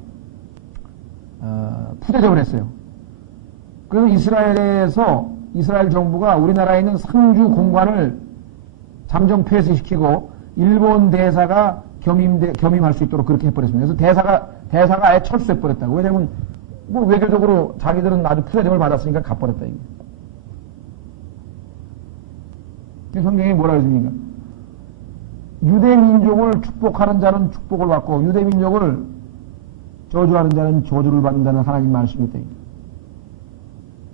푸대접을 했어요. 그래서 이스라엘 정부가 우리나라에 있는 상주 공관을 잠정 폐쇄시키고 일본 대사가 겸임할 수 있도록 그렇게 해버렸습니다. 그래서 대사가 아예 철수해버렸다고. 왜냐면, 뭐 외교적으로 자기들은 아주 푸세력을 받았으니까 가버렸다, 이게. 성경이 뭐라 그랬습니까? 유대민족을 축복하는 자는 축복을 받고, 유대민족을 저주하는 자는 저주를 받는다는 하나님 말씀이다.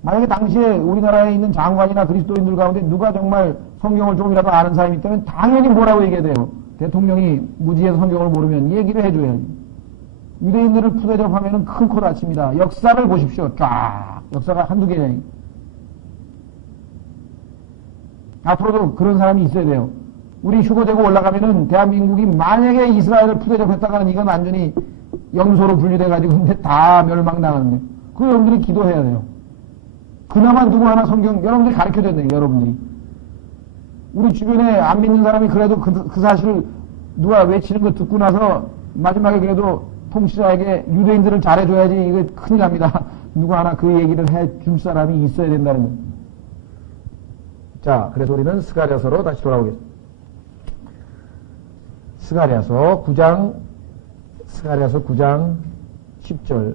만약에 당시에 우리나라에 있는 장관이나 그리스도인들 가운데 누가 정말 성경을 조금이라도 아는 사람이 있다면 당연히 뭐라고 얘기해야 돼요. 대통령이 무지해서 성경을 모르면 얘기를 해줘야지. 유대인들을 푸대접하면 큰 코 다칩니다. 역사를 보십시오. 쫙. 역사가 한두 개냐. 앞으로도 그런 사람이 있어야 돼요. 우리 휴거되고 올라가면은 대한민국이 만약에 이스라엘을 푸대접했다가는 이건 완전히 염소로 분류돼가지고 근데 다 멸망당하는데 그 여러분들이 기도해야 돼요. 그나마 누구 하나 성경 여러분들이 가르쳐줘야 돼요. 여러분들이. 우리 주변에 안 믿는 사람이 그래도 그 사실을 누가 외치는 거 듣고 나서 마지막에 그래도 통치자에게 유대인들을 잘해줘야지 이거 큰일 납니다. 누구 하나 그 얘기를 해줄 사람이 있어야 된다는 거예요. 자, 그래서 우리는 스가랴서로 다시 돌아오겠습니다. 스가랴서 9장 10절.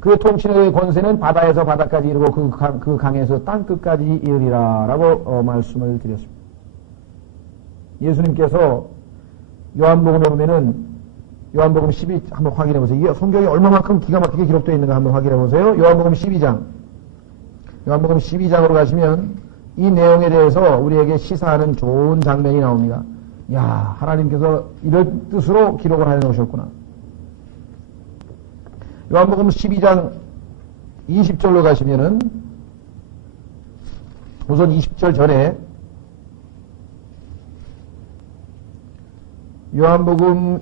그의 통치의 권세는 바다에서 바다까지 이르고 그 강에서 땅끝까지 이르리라 라고 말씀을 드렸습니다. 예수님께서 요한복음에 보면은 요한복음 12 한번 확인해 보세요. 성경이 얼마만큼 기가 막히게 기록되어 있는가 한번 확인해 보세요. 요한복음 12장으로 가시면 이 내용에 대해서 우리에게 시사하는 좋은 장면이 나옵니다. 야, 하나님께서 이런 뜻으로 기록을 해 놓으셨구나. 요한복음 12장 20절로 가시면은 우선 20절 전에 요한복음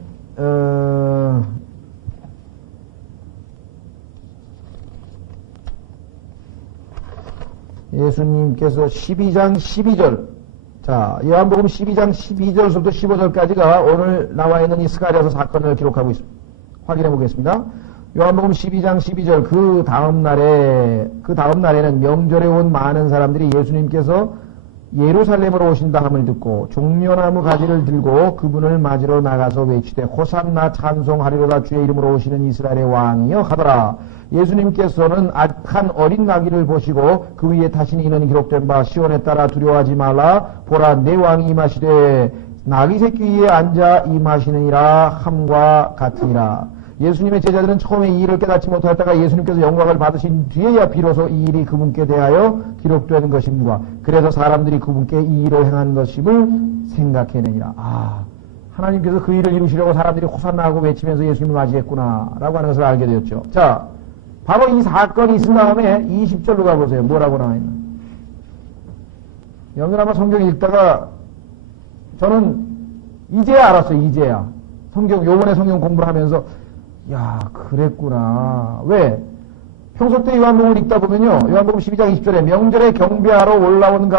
예수님께서 12장 12절 자, 요한복음 12장 12절부터 15절까지가 오늘 나와 있는 이 스가랴서 사건을 기록하고 있습니다. 확인해 보겠습니다. 요한복음 12장 12절 그 다음 날에는 명절에 온 많은 사람들이 예수님께서 예루살렘으로 오신다 함을 듣고 종려나무 가지를 들고 그분을 맞으러 나가서 외치되 호산나 찬송하리로다 주의 이름으로 오시는 이스라엘의 왕이여 하더라. 예수님께서는 한 어린 나귀를 보시고 그 위에 타신 이는 기록된 바 시온에 따라 두려워하지 말라 보라 내 왕이 임하시되 나귀 새끼 위에 앉아 임하시느니라 함과 같으니라. 예수님의 제자들은 처음에 이 일을 깨닫지 못하였다가 예수님께서 영광을 받으신 뒤에야 비로소 이 일이 그분께 대하여 기록되는 것임과 그래서 사람들이 그분께 이 일을 행한 것임을 생각해내니라. 아, 하나님께서 그 일을 이루시려고 사람들이 호산나하고 외치면서 예수님을 맞이했구나 라고 하는 것을 알게 되었죠. 자, 바로 이 사건이 있은 다음에 20절로 가보세요. 뭐라고 나와있나. 여러분 아마 성경 읽다가 저는 이제야 알았어요. 이제야. 요번에 성경 공부를 하면서 야, 그랬구나. 왜? 평소 때 요한복음을 읽다 보면요. 요한복음 12장 20절에 명절에 경배하러 올라온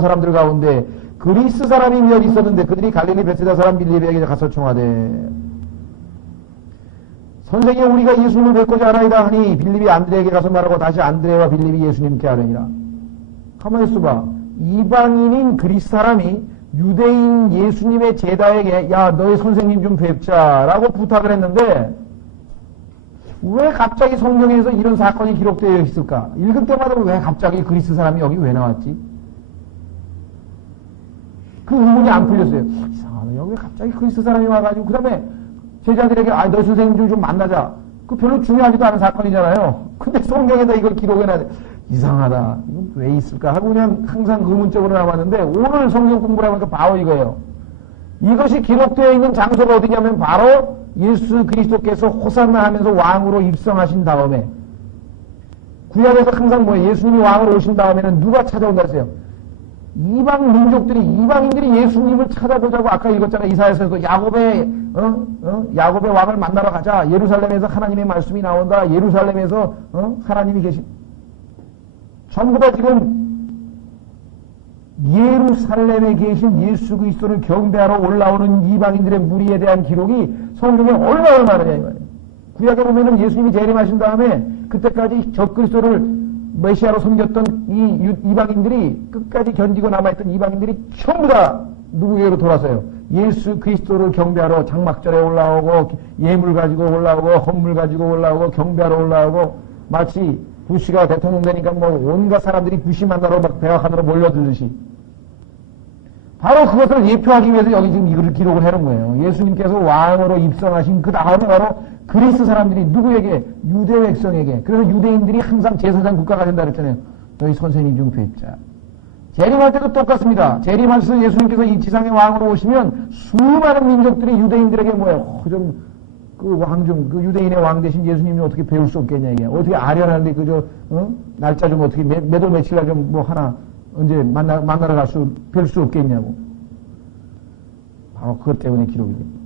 사람들 가운데 그리스 사람이 몇 있었는데 그들이 갈릴리 베세다 사람 빌립에게 가서 청하되 선생님 우리가 예수님을 뵙고자 하나이다 하니 빌립이 안드레에게 가서 말하고 다시 안드레와 빌립이 예수님께 하려니라. 가만히 있어봐. 이방인인 그리스 사람이 유대인 예수님의 제자에게 야 너희 선생님 좀 뵙자라고 부탁을 했는데 왜 갑자기 성경에서 이런 사건이 기록되어 있을까? 읽을 때마다 왜 갑자기 그리스 사람이 여기 왜 나왔지? 그 의문이 안 풀렸어요. 이상하다. 여기 왜 갑자기 그리스 사람이 와가지고 그 다음에 제자들에게 아 너희 선생님 좀 만나자. 그 별로 중요하지도 않은 사건이잖아요. 근데 성경에다 이걸 기록해놔야 이상하다. 이건 왜 있을까? 하고 그냥 항상 의문적으로 남았는데 오늘 성경 공부를 하니까 바로 이거예요. 이것이 기록되어 있는 장소가 어디냐면 바로 예수 그리스도께서 호산나 하면서 왕으로 입성하신 다음에 구약에서 항상 뭐예요? 예수님이 왕으로 오신 다음에는 누가 찾아온다 했어요? 이방인들이 예수님을 찾아보자고 아까 읽었잖아요. 이사야서에서 야곱의 왕을 만나러 가자. 예루살렘에서 하나님의 말씀이 나온다. 예루살렘에서 하나님이 계신 전부 다 지금 예루살렘에 계신 예수 그리스도를 경배하러 올라오는 이방인들의 무리에 대한 기록이 성경에 얼마나 많으냐 이 말이에요. 구약에 보면은 예수님이 재림하신 다음에 그때까지 적그리스도를 메시아로 섬겼던 이 이방인들이 끝까지 견디고 남아있던 이방인들이 전부 다 누구에게로 돌아서요? 예수 그리스도를 경배하러 장막절에 올라오고 예물 가지고 올라오고 헌물 가지고 올라오고 경배하러 올라오고 마치 부시가 대통령 되니까 뭐 온갖 사람들이 부시 만나러 막 백악관으로 몰려들듯이 바로 그것을 예표하기 위해서 여기 지금 이걸 기록을 해놓은 거예요. 예수님께서 왕으로 입성하신 그 다음에 바로 그리스 사람들이 누구에게? 유대 백성에게. 그래서 유대인들이 항상 제사장 국가가 된다 그랬잖아요. 너희 선생님 중 뵙자. 재림할 때도 똑같습니다. 재림하셔서 예수님께서 이 지상의 왕으로 오시면 수많은 민족들이 유대인들에게 뭐예요? 그 왕 좀, 그 유대인의 왕 대신 예수님이 어떻게 배울 수 없겠냐, 이게. 어떻게 아련한데, 그저, 날짜 좀 어떻게, 몇 월 며칠 날 좀 뭐 하나, 언제 만나러 뵐 수 없겠냐고. 바로 그것 때문에 기록이 됩니다.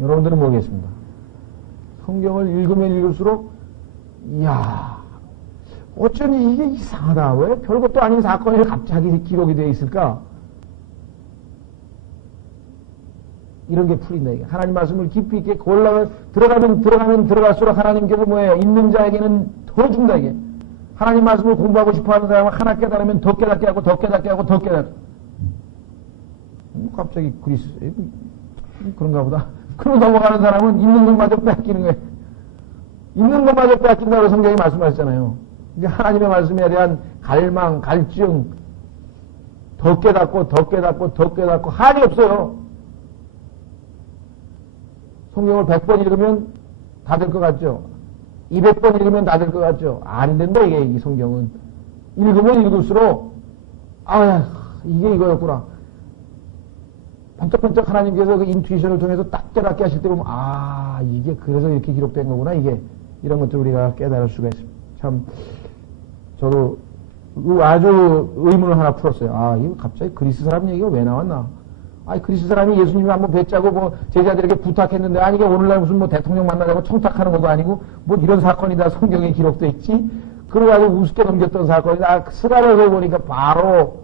여러분들은 뭐겠습니까? 성경을 읽으면 읽을수록, 이야, 어쩌니 이게 이상하다. 왜 별것도 아닌 사건이 갑자기 기록이 되어 있을까? 이런 게 풀린다. 이게. 하나님 말씀을 깊이 있게 들어가면 들어갈수록 하나님께서 뭐예요? 있는 자에게는 더 준다, 이게. 하나님 말씀을 공부하고 싶어 하는 사람은 하나 깨달으면 더 깨닫게 하고, 더 깨닫게 하고, 더 깨닫게. 갑자기 그리스, 그런가 보다. 그러고 넘어가는 사람은 있는 것마저 뺏기는 거예요. 있는 것마저 뺏긴다고 성경이 말씀하셨잖아요. 이제 하나님의 말씀에 대한 갈망, 갈증, 더 깨닫고, 더 깨닫고, 더 깨닫고, 한이 없어요. 성경을 100번 읽으면 다 될 것 같죠? 200번 읽으면 다 될 것 같죠? 안 된다, 이게, 이 성경은. 읽으면 읽을수록, 이게 이거였구나. 번쩍번쩍 하나님께서 그 인투이션을 통해서 딱 깨닫게 하실 때 보면, 이게 그래서 이렇게 기록된 거구나, 이게. 이런 것들 우리가 깨달을 수가 있습니다. 참, 저도 아주 의문을 하나 풀었어요. 이거 갑자기 그리스 사람 얘기가 왜 나왔나? 그리스 사람이 예수님이 한번 뵙자고 뭐 제자들에게 부탁했는데, 이게 오늘날 무슨 뭐 대통령 만나자고 청탁하는 것도 아니고, 뭐 이런 사건이 다 성경에 기록되어 있지? 그래가지고 우습게 넘겼던 사건이다. 스가랴서 보니까 바로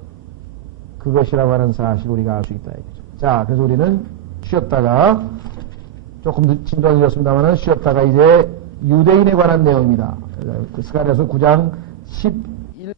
그것이라고 하는 사실을 우리가 알 수 있다. 이거죠. 자, 그래서 우리는 쉬었다가, 조금 진도가 늦었습니다만 쉬었다가 이제 유대인에 관한 내용입니다. 그 스가랴서 9장 10